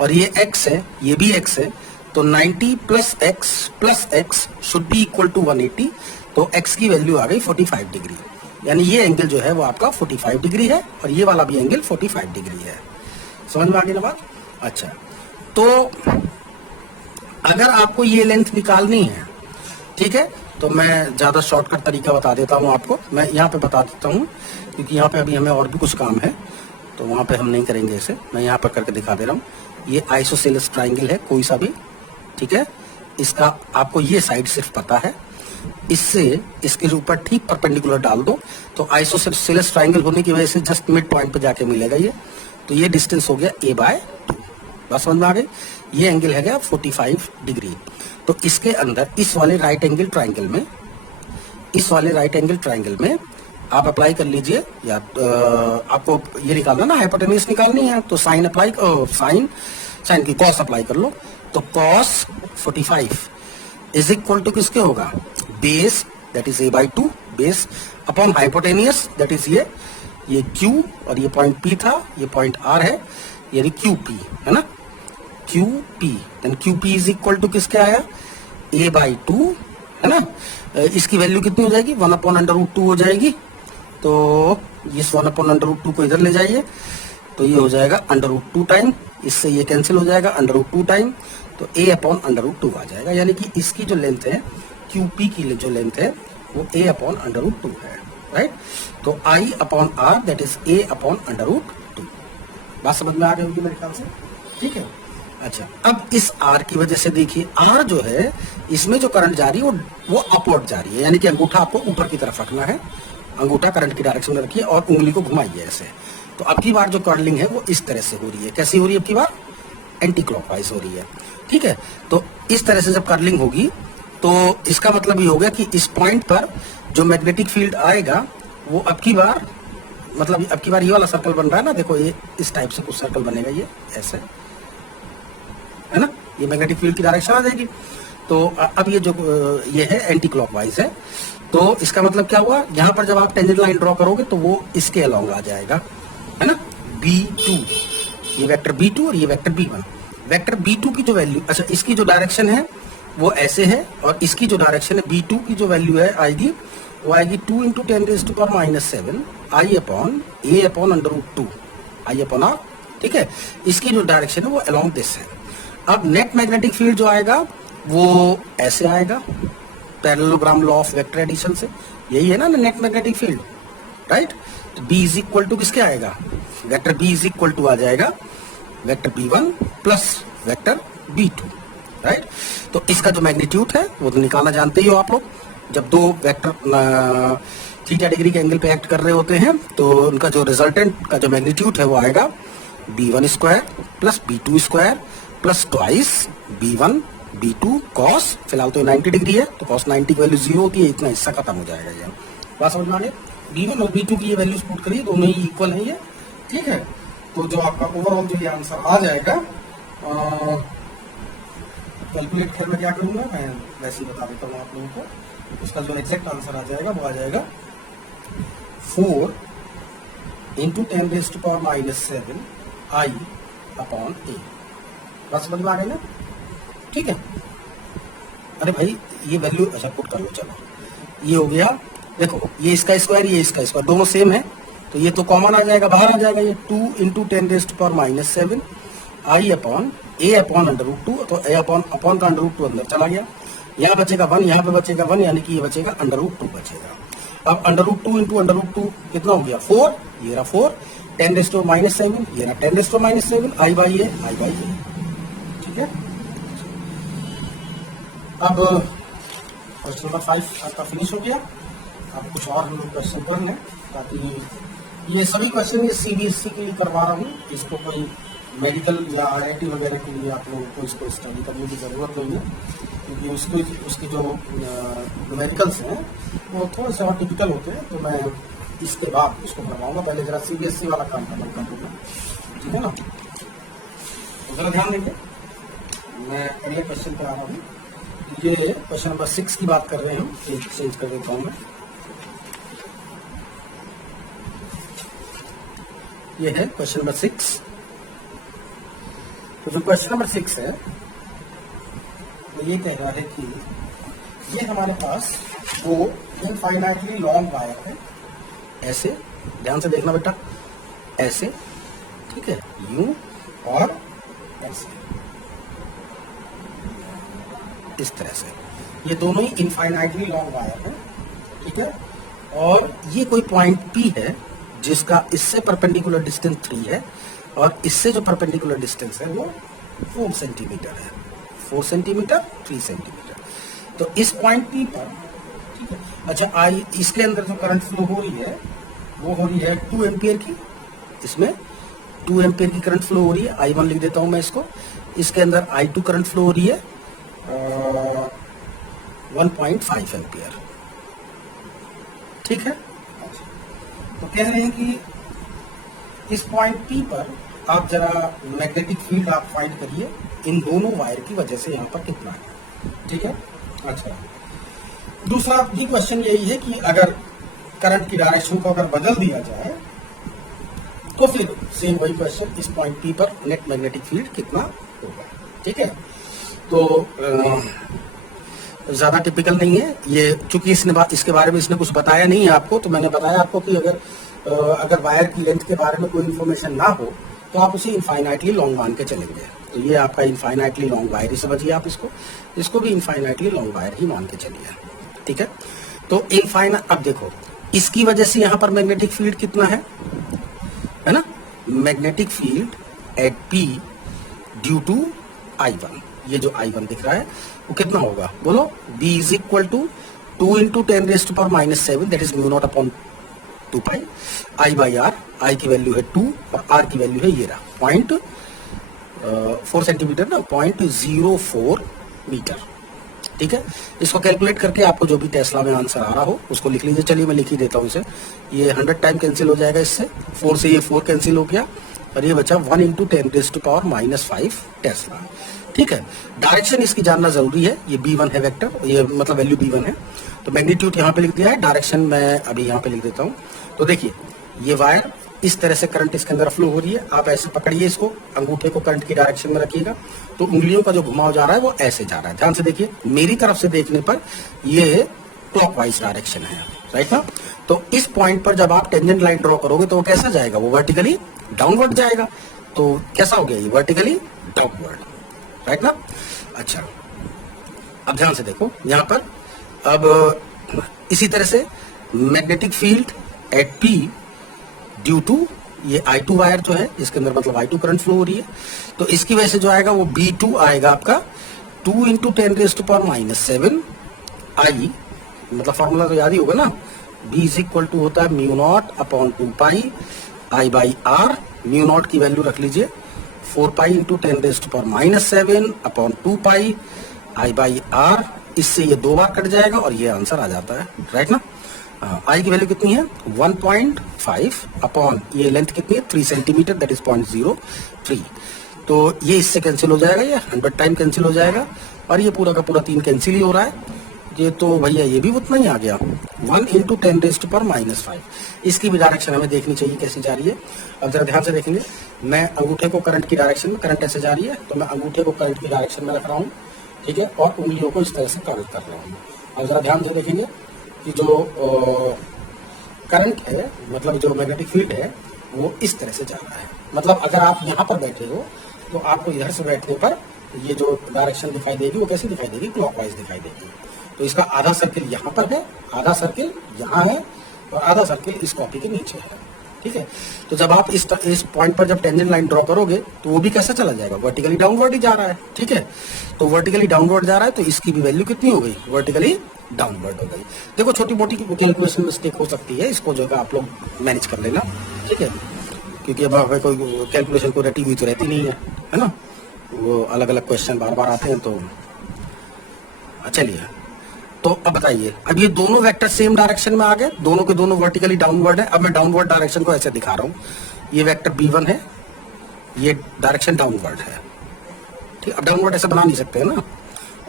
और ये x है, ये भी x है, तो 90 + x should be equal to 180। तो x की वैल्यू आ गई 45 डिग्री, यानी ये एंगल जो है वो आपका 45 डिग्री है और ये वाला भी एंगल 45 डिग्री है। समझ में आ गई ना बात। अच्छा, तो अगर आपको ये लेंथ निकालनी है, ठीक है, तो मैं ज्यादा शॉर्टकट तरीका बता देता हूं आपको। मैं यहाँ पे बता देता हूं क्योंकि यहाँ पे अभी हमें और भी कुछ काम है, तो वहां पे हम नहीं करेंगे इसे, मैं यहाँ पर करके दिखा दे रहा हूँ। ये आइसोसेलेस ट्राइंगल है कोई सा भी, ठीक है, इसका आपको ये साइड सिर्फ पता है, इससे इसके ऊपर ठीक परपेंडिकुलर डाल दो तो आइसोसेलेस ट्राइंगल होने की वजह से जस्ट मिड पॉइंट पे जाके मिलेगा ये। तो ये डिस्टेंस हो गया A/2। बात समझ में आ गई। ये एंगल है गया 45 डिग्री। तो इसके अंदर इस वाले राइट एंगल ट्राइंगल में, इस वाले राइट एंगल ट्राइंगल में आप अप्लाई कर लीजिए, या आपको ये निकालना ना, हाइपोटेन्यूज निकालनी है, तो साइन अप्लाई, साइन की कॉस अप्लाई कर लो। तो कॉस 45 इज इक्वल टू किसके होगा, base that is A/2 base upon hypotenuse that is ये Q और ये पॉइंट P था, ये पॉइंट R है, यानी QP है ना, QP। Then QP is equal to किसके आया, A/2 है ना। इसकी वैल्यू कितनी हो जाएगी, 1/√2 हो जाएगी। तो इस 1/√2 को इधर ले जाइए, तो ये हो जाएगा √2 टाइम, इससे ये कैंसिल हो जाएगा √2 टाइम, तो A/√2 आ जाएगा। यानी कि इसकी जो लेंथ है, QP की जो लेंथ है वो A/√2 है, राइट। तो I/R दैट इज A/√2। बात समझ में आ गई होगी मेरे ख्याल से, ठीक है। अच्छा, अब इस R की वजह से देखिए, R जो है इसमें जो करंट जा रही है वो अपवर्ड जा रही है, यानी कि अंगूठा आपको ऊपर की तरफ रखना है अंगूठा करंट की डायरेक्शन में रखिए और उंगली को घुमाइए ऐसे। तो अब की बार जो कर्लिंग है वो इस तरह से हो रही है। कैसी हो रही है अब की बार? एंटी क्लॉकवाइज हो रही है। ठीक है, तो इस तरह से जब कर्लिंग होगी तो इसका मतलब ये हो गया कि इस पॉइंट पर जो मैग्नेटिक फील्ड आएगा वो अब की बार, मतलब अब की बार ये वाला सर्कल बन रहा है ना, देखो ये इस टाइप से कुछ सर्कल बनेगा, ये ऐसे है ना, ये मैग्नेटिक फील्ड की डायरेक्शन आ जाएगी। तो अब ये जो ये है एंटी क्लॉकवाइज है। तो इसका मतलब क्या हुआ, यहाँ पर जब आप टेंजेंट लाइन ड्रॉ करोगे तो वो इसके अलोंग आ जाएगा, है ना, B2, ये वेक्टर B2 और ये वेक्टर B1। वेक्टर B2 की जो वैल्यू, अच्छा इसकी जो डायरेक्शन है वो ऐसे है और इसकी जो डायरेक्शन है B2 की जो वैल्यू है आएगी वो आएगी 2 × 10⁻⁷ I upon A upon √2 I upon R। ठीक है, इसकी जो डायरेक्शन है वो अलोंग दिस है। अब नेट मैग्नेटिक फील्ड जो आएगा वो ऐसे आएगा, parallelogram law of vector addition से, यही है ना नेट मैग्नेटिक फील्ड, राइट। तो B इज इक्वल टू किसके आएगा, vector B is equal to आ जाएगा vector B1 plus vector B2, right. तो इसका जो मैग्नीट्यूड है वो तो निकालना जानते ही हो आप लोग। जब दो वेक्टर थीटा डिग्री के एंगल पे एक्ट कर रहे होते हैं तो उनका जो रिजल्टेंट का जो मैग्नीट्यूड है वो आएगा B1 square plus B2 square plus twice B1 B2 cos, फिलहाल तो 90 डिग्री है तो कॉस 90 की वैल्यू 0 होती है, इतना हिस्सा खत्म हो जाएगा। ये बात समझ में आ गई। B1 और B2 की ये वैल्यूज पुट करिए, दोनों ही इक्वल है ये, ठीक है। तो जो आपका ओवरऑल जो ये आंसर आ जाएगा, कैलकुलेट करना क्या करूंगा मैं वैसे ही बता देता हूँ आप लोगों को। उसका जो एग्जैक्ट आंसर आ जाएगा वो आ जाएगा 4 × 10⁻⁷ I अपॉन A। बात समझ में आ गई ना, ठीक है। अरे भाई ये वैल्यू अच्छा पुट कर लो, चलो ये हो गया। देखो ये इसका स्क्वायर ये इसका स्क्वायर दोनों सेम है तो ये तो कॉमन आ जाएगा, बाहर आ जाएगा। ये 2 × 10⁻⁷ I अपॉन A अपॉन √2, तो A अपॉन का √2 अंदर चला गया, यहाँ बचेगा 1, यहाँ पे बचेगा 1, यानी कि ये बचेगा √2 बचेगा। अब √2 × √2 कितना हो गया 4, ये रहा 4, 10⁻⁷, ये रहा 10⁻⁷, I बाई A, ठीक है। अब क्वेश्चन नंबर 5 आपका फिनिश हो गया। अब कुछ और हम लोग क्वेश्चन पढ़ लें ताकि ये सभी क्वेश्चन ये CBSE के लिए करवा रहा हूँ, इसको कोई मेडिकल या IIT वगैरह के लिए आप लोगों को इसको स्टडी करने की ज़रूरत नहीं है, क्योंकि उसके जो न्यूमेरिकल्स हैं वो थोड़े से और टिपिकल होते हैं। तो मैं इसके बाद उसको करवाऊंगा, पहले जरा CBSE वाला काम खत्म कर दूँगा, ठीक है ना। तो जरा ध्यान देंगे, मैं अगले क्वेश्चन पर आ रहा हूँ। ये क्वेश्चन नंबर 6 की बात कर रहे हैं हम, चेंज कर देता हूँ मैं। ये है क्वेश्चन नंबर 6। तो जो क्वेश्चन नंबर 6 है वो ये कह रहा है कि ये हमारे पास वो इनफाइनाइटली लॉन्ग वायर है, ऐसे ध्यान से देखना बेटा, ऐसे, ठीक है, यूं और ऐसे, इस तरह से, ये दोनों ही इनफाइनाइटली लॉन्ग वायर है, ठीक है। और ये कोई पॉइंट P है जिसका इससे परपेंडिकुलर डिस्टेंस 3 है और इससे जो परपेंडिकुलर डिस्टेंस है वो 4 सेंटीमीटर है, 4 सेंटीमीटर 3 सेंटीमीटर। तो इस पॉइंट P पर, ठीक है, अच्छा इसके अंदर जो करंट फ्लो हो रही है वो हो रही है 2 एम्पियर की, इसमें 2 एम्पियर की करंट फ्लो हो रही है, I1 लिख देता हूं मैं इसको। इसके अंदर I2 करंट फ्लो हो रही है 1.5 एम्पियर, ठीक है। तो कह रहे हैं कि इस पॉइंट P पर आप जरा मैग्नेटिक फील्ड आप फाइंड करिए इन दोनों वायर की वजह से यहाँ पर कितना है, ठीक है। अच्छा, दूसरा भी क्वेश्चन यही है कि अगर करंट की डायरेक्शन को अगर बदल दिया जाए तो फिर सेम वही क्वेश्चन, इस पॉइंट P पर नेट मैग्नेटिक फील्ड कितना होगा, ठीक है। तो ज्यादा टिपिकल नहीं है ये, चूंकि इसके बारे में इसने कुछ बताया नहीं है आपको, तो मैंने बताया आपको कि अगर वायर की लेंथ के बारे में कोई इन्फॉर्मेशन ना हो तो आप उसे इनफाइनाइटली लॉन्ग मान के चलेंगे। तो ये आपका इनफाइनाइटली लॉन्ग वायर ही समझिए आप इसको भी इनफाइनाइटली लॉन्ग वायर ही मान के चलिए, ठीक है। तो अब देखो इसकी वजह से यहाँ पर मैग्नेटिक फील्ड कितना है ना, magnetic field at P due to I1, ये जो I1 दिख रहा है वो कितना होगा बोलो, B is equal to 2 × 10⁻⁷, that is μ0 upon 2 pi, I by R, I की वैल्यू है 2 और आर की वैल्यू है ये रहा 0.4 सेंटीमीटर ना, 0.04 मीटर। ठीक है, इसको कैलकुलेट करके आपको जो भी टेस्ला में आंसर आ रहा हो उसको लिख लीजिए। चलिए मैं लिख ही देता हूँ इसे। ये 100 टाइम कैंसिल हो जाएगा इससे, 4 से ये 4 कैंसिल हो गया और ये बचा 1 × 10⁻⁻5 टेस्ला। ठीक है, डायरेक्शन इसकी जानना जरूरी है। ये B1 है वेक्टर, ये मतलब वैल्यू B1 है, तो मैग्नीट्यूड यहाँ पे लिख दिया है, डायरेक्शन मैं अभी यहाँ पे लिख देता हूँ। तो देखिए ये वायर इस तरह से करंट इसके अंदर फ्लो हो रही है। आप ऐसे पकड़िए इसको, अंगूठे को करंट की डायरेक्शन में रखिएगा तो उंगलियों का जो घुमाव जा रहा है वो ऐसे जा रहा है। ध्यान से देखिए, मेरी तरफ से देखने पर ये क्लॉकवाइज डायरेक्शन है, राइट ना। तो इस पॉइंट पर जब आप टेंजेंट लाइन ड्रॉ करोगे तो वो कैसा जाएगा, वो वर्टिकली डाउनवर्ड जाएगा। तो कैसा हो गया ये, वर्टिकली डाउनवर्ड, राइट ना। अच्छा, अब ध्यान से देखो यहां पर, अब इसी तरह से magnetic field at P due to ये I2 वायर जो है, इसके अंदर मतलब I2 करंट फ्लो हो रही है, तो इसकी वजह से जो आएगा वो B2 आएगा आपका 2 × 10⁻⁷ I, मतलब फॉर्मूला तो याद ही होगा ना, B = होता है μ0/2 पाई I बाई आर। μ0 की वैल्यू रख लीजिए 4 पाई × 10⁻⁷/2 पाई I बाई आर। इससे ये 2 बार कट जाएगा और ये आंसर आ जाता है, राइट ना। आई की वैल्यू कितनी है 1.5 अपॉन ये लेंथ कितनी है 3 सेंटीमीटर, दैट इज 0.03। तो ये इससे कैंसिल हो जाएगा, ये 100 टाइम कैंसिल हो जाएगा और ये पूरा का पूरा 3 कैंसिल ही हो रहा है। ये तो भैया ये भी उतना ही आ गया 1 × 10⁻⁵। इसकी भी डायरेक्शन हमें देखनी चाहिए कैसी जा रही है। अब जरा ध्यान से देखेंगे, मैं अंगूठे को करंट की डायरेक्शन में, करंट ऐसे जा रही है तो मैं अंगूठे को करंट की डायरेक्शन में रख रहा हूँ, ठीक है, और उंगलियों को इस तरह से कनेक्ट कर रहा हूँ। अब जरा ध्यान से देखेंगे कि जो करंट है, मतलब जो मैग्नेटिक फील्ड है वो इस तरह से जा रहा है। मतलब अगर आप यहाँ पर बैठे हो तो आपको इधर से बैठने पर ये जो डायरेक्शन दिखाई देगी वो कैसी दिखाई देगी, क्लॉकवाइज दिखाई देगी। तो इसका आधा सर्किल यहाँ पर है, आधा सर्किल यहाँ है और आधा सर्किल इस कॉपी के नीचे है। ठीक है, तो जब आप इस पॉइंट पर जब टेंजेंट लाइन ड्रॉ करोगे तो वो भी कैसा चला जाएगा, वर्टिकली डाउनवर्ड ही जा रहा है। ठीक है, तो वर्टिकली डाउनवर्ड जा रहा है तो इसकी भी वैल्यू कितनी हो गई, वर्टिकली डाउनवर्ड हो गई। देखो छोटी मोटी कैलकुलेशन मिस्टेक हो सकती है, इसको जो है आप लोग मैनेज कर लेना, ठीक है, क्योंकि अब हमें कोई कैलकुलेशन को रटी हुई तो रहती नहीं है ना, वो अलग अलग क्वेश्चन बार बार आते हैं। तो चलिए, तो अब बताइए, अब ये दोनों वेक्टर सेम डायरेक्शन में आ गए, दोनों के दोनों वर्टिकली डाउनवर्ड है। अब मैं डाउनवर्ड डायरेक्शन को ऐसे दिखा रहा हूँ, ये वेक्टर B1 है, ये डायरेक्शन डाउनवर्ड है, ठीक। अब डाउनवर्ड ऐसे बना नहीं सकते है ना,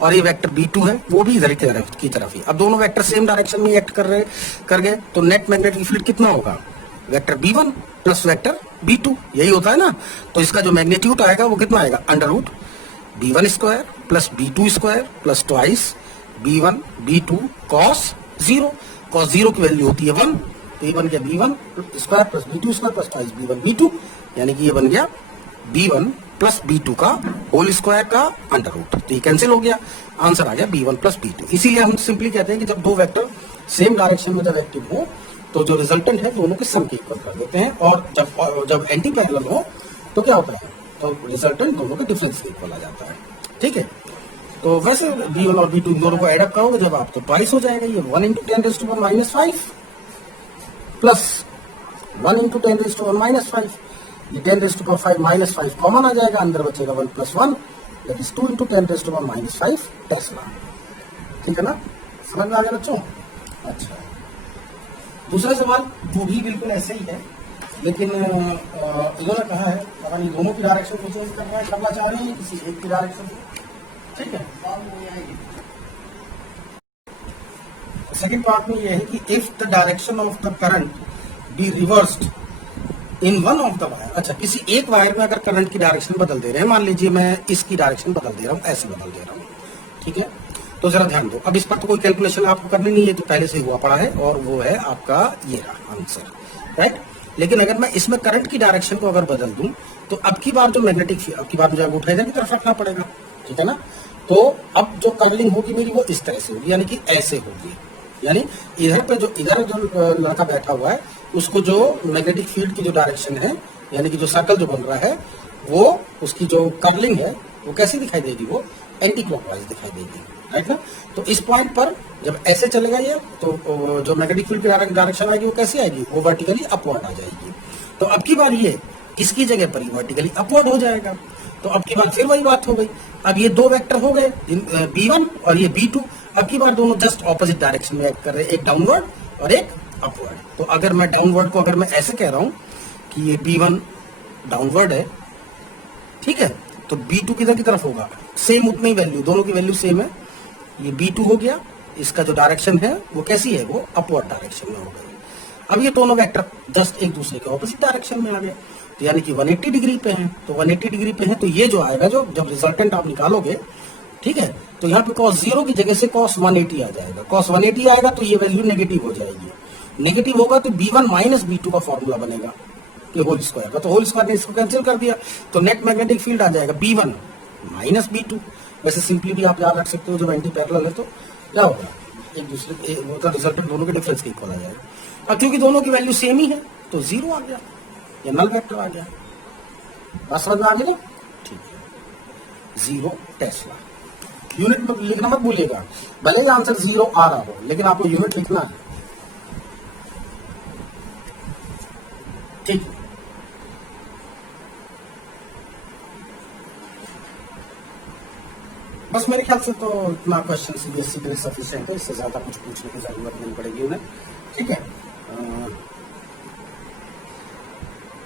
और ये वेक्टर B2 है, वो भी इधर की तरफ ही। अब दोनों वेक्टर सेम डायरेक्शन में एक्ट कर गए तो नेट मैग्नेटिक फील्ड कितना होगा, vector B1 plus vector B2, यही होता है ना। तो इसका जो मैग्नीट्यूड आएगा वो कितना आएगा, √B1² plus B2² plus twice B1 B2 cos 0। cos 0 की वैल्यू होती है 1, तो ये बन गया B1² plus B2² plus twice B1 B2, यानी कि ये बन गया B1 प्लस B2 का होल स्क्वायर का अंडर रूट। तो ये कैंसिल हो गया, आंसर आ गया B1 प्लस B2। इसीलिए हम सिंपली कहते हैं कि जब दो वेक्टर सेम डायरेक्शन में जब एक्टिव हो तो जो रिजल्टेंट है दोनों के सम के इक्वल कर देते हैं, और जब एंटी पैरेलल हो तो क्या होता है, तो रिजल्टेंट दोनों के डिफरेंस के इक्वल आ जाता है। ठीक है, तो वैसे B1 और B2 दोनों को एडअप करोगे जब आप, तो ट्वाइस हो जाएगा, ये 1 × 10⁻⁵ प्लस 1 × 10⁻⁵, ये 10⁵ कॉमन आ जाएगा, अंदर बचेगा 1 + 1, दैट इज 2 × 10⁻⁵ टेस्ला। ठीक है ना, समझ में आ गया बच्चों। अच्छा, दूसरा सवाल वो भी बिल्कुल ऐसे ही है, लेकिन इन्होंने कहा है पता नहीं दोनों की डायरेक्शन को चेंज करना चाह रहे हैं, किसी एक की डायरेक्शन को। ठीक है, सेकंड पार्ट में ये है कि if the direction of the current be reversed in one of the wire. अच्छा, किसी एक वायर में अगर करंट की डायरेक्शन बदल दे रहे हैं, मान लीजिए मैं इसकी डायरेक्शन बदल दे रहा हूं, ऐसे बदल दे रहा हूं, ठीक है, तो जरा ध्यान दो। अब इस पर तो कोई कैलकुलेशन आपको करनी नहीं है, तो पहले से हुआ पड़ा है, और वो है आपका ये रहा आंसर, राइट। लेकिन अगर मैं इसमें करंट की डायरेक्शन को अगर बदल दूं तो अब की बार जो मैग्नेटिक, अब की बार मुझे अंगूठा इधर की तरफ रखना पड़ेगा, ठीक है ना। तो अब जो कर्लिंग होगी मेरी वो इस तरह से होगी, यानी कि ऐसे होगी, यानी इधर जो लड़का बैठा हुआ है उसको जो मैग्नेटिक फील्ड की जो डायरेक्शन है, यानी कि जो सर्कल जो बन रहा है, वो उसकी जो कर्लिंग है वो कैसी दिखाई देगी, वो एंटी क्लॉकवाइज दिखाई देगी, राइट ना। तो इस पॉइंट पर जब ऐसे चलेगा ये, तो जो मैग्नेटिक फील्ड की डायरेक्शन आएगी वो कैसी आएगी, वो वर्टिकली अपवर्ड आ जाएगी। तो अब की बार ये इसकी जगह पर वर्टिकली अपवर्ड हो जाएगा। तो अब की बार फिर वही बात हो गई। अब ये दो वेक्टर हो गए B1 और ये B2, अब की बार दोनों जस्ट ऑपोजिट डायरेक्शन में एक्ट कर रहे हैं, एक डाउनवर्ड और एक अपवर्ड। तो अगर मैं डाउनवर्ड को अगर मैं ऐसे कह रहा हूं कि ये B1 डाउनवर्ड है, ठीक है, तो B2 किधर की तरफ होगा, सेम उतनी वैल्यू, दोनों की वैल्यू सेम है। ये B2 हो गया, इसका जो डायरेक्शन है वो कैसी है, वो अपवर्ड डायरेक्शन में हो गई। अब ये दोनों वेक्टर जस्ट एक दूसरे के ऑपोजिट डायरेक्शन में आ गए, तो यानी कि 180 डिग्री पे हैं। तो 180 डिग्री पे हैं, तो ये जो आएगा, जो जब रिजल्टेंट आप निकालोगे, ठीक है, तो यहाँ पे cos 0 की जगह से cos 180 आ जाएगा। cos 180 आएगा तो ये वैल्यू नेगेटिव हो जाएगी। नेगेटिव होगा तो B1 माइनस B2 का फॉर्मूला बनेगा, ये होल स्क्वायर का। तो होल स्क्वायर ने इसको कैंसिल कर दिया, तो नेट मैग्नेटिक फील्ड आ जाएगा B1 माइनस B2। वैसे सिंपली भी आप याद रख सकते हो, जब एंटी पैरेलल है तो क्या होगा, एक दूसरे का रिजल्टेंट दोनों के डिफरेंस के इक्वल आ जाएगा। अब क्योंकि दोनों की वैल्यू सेम ही है तो 0 आ गया, या नल वेक्टर आ गया। बात समझ में आ गई ना, ठीक है। 0 टेस्ला, यूनिट में लिखना मत भूलिएगा, भले ही आंसर 0 आ रहा हो, लेकिन आपको यूनिट लिखना है, ठीक। बस मेरे ख्याल से तो इतना क्वेश्चन सीबीएसई के लिए सफिशिएंट है, इससे ज्यादा कुछ पूछने की जरूरत नहीं पड़ेगी उन्हें, ठीक है।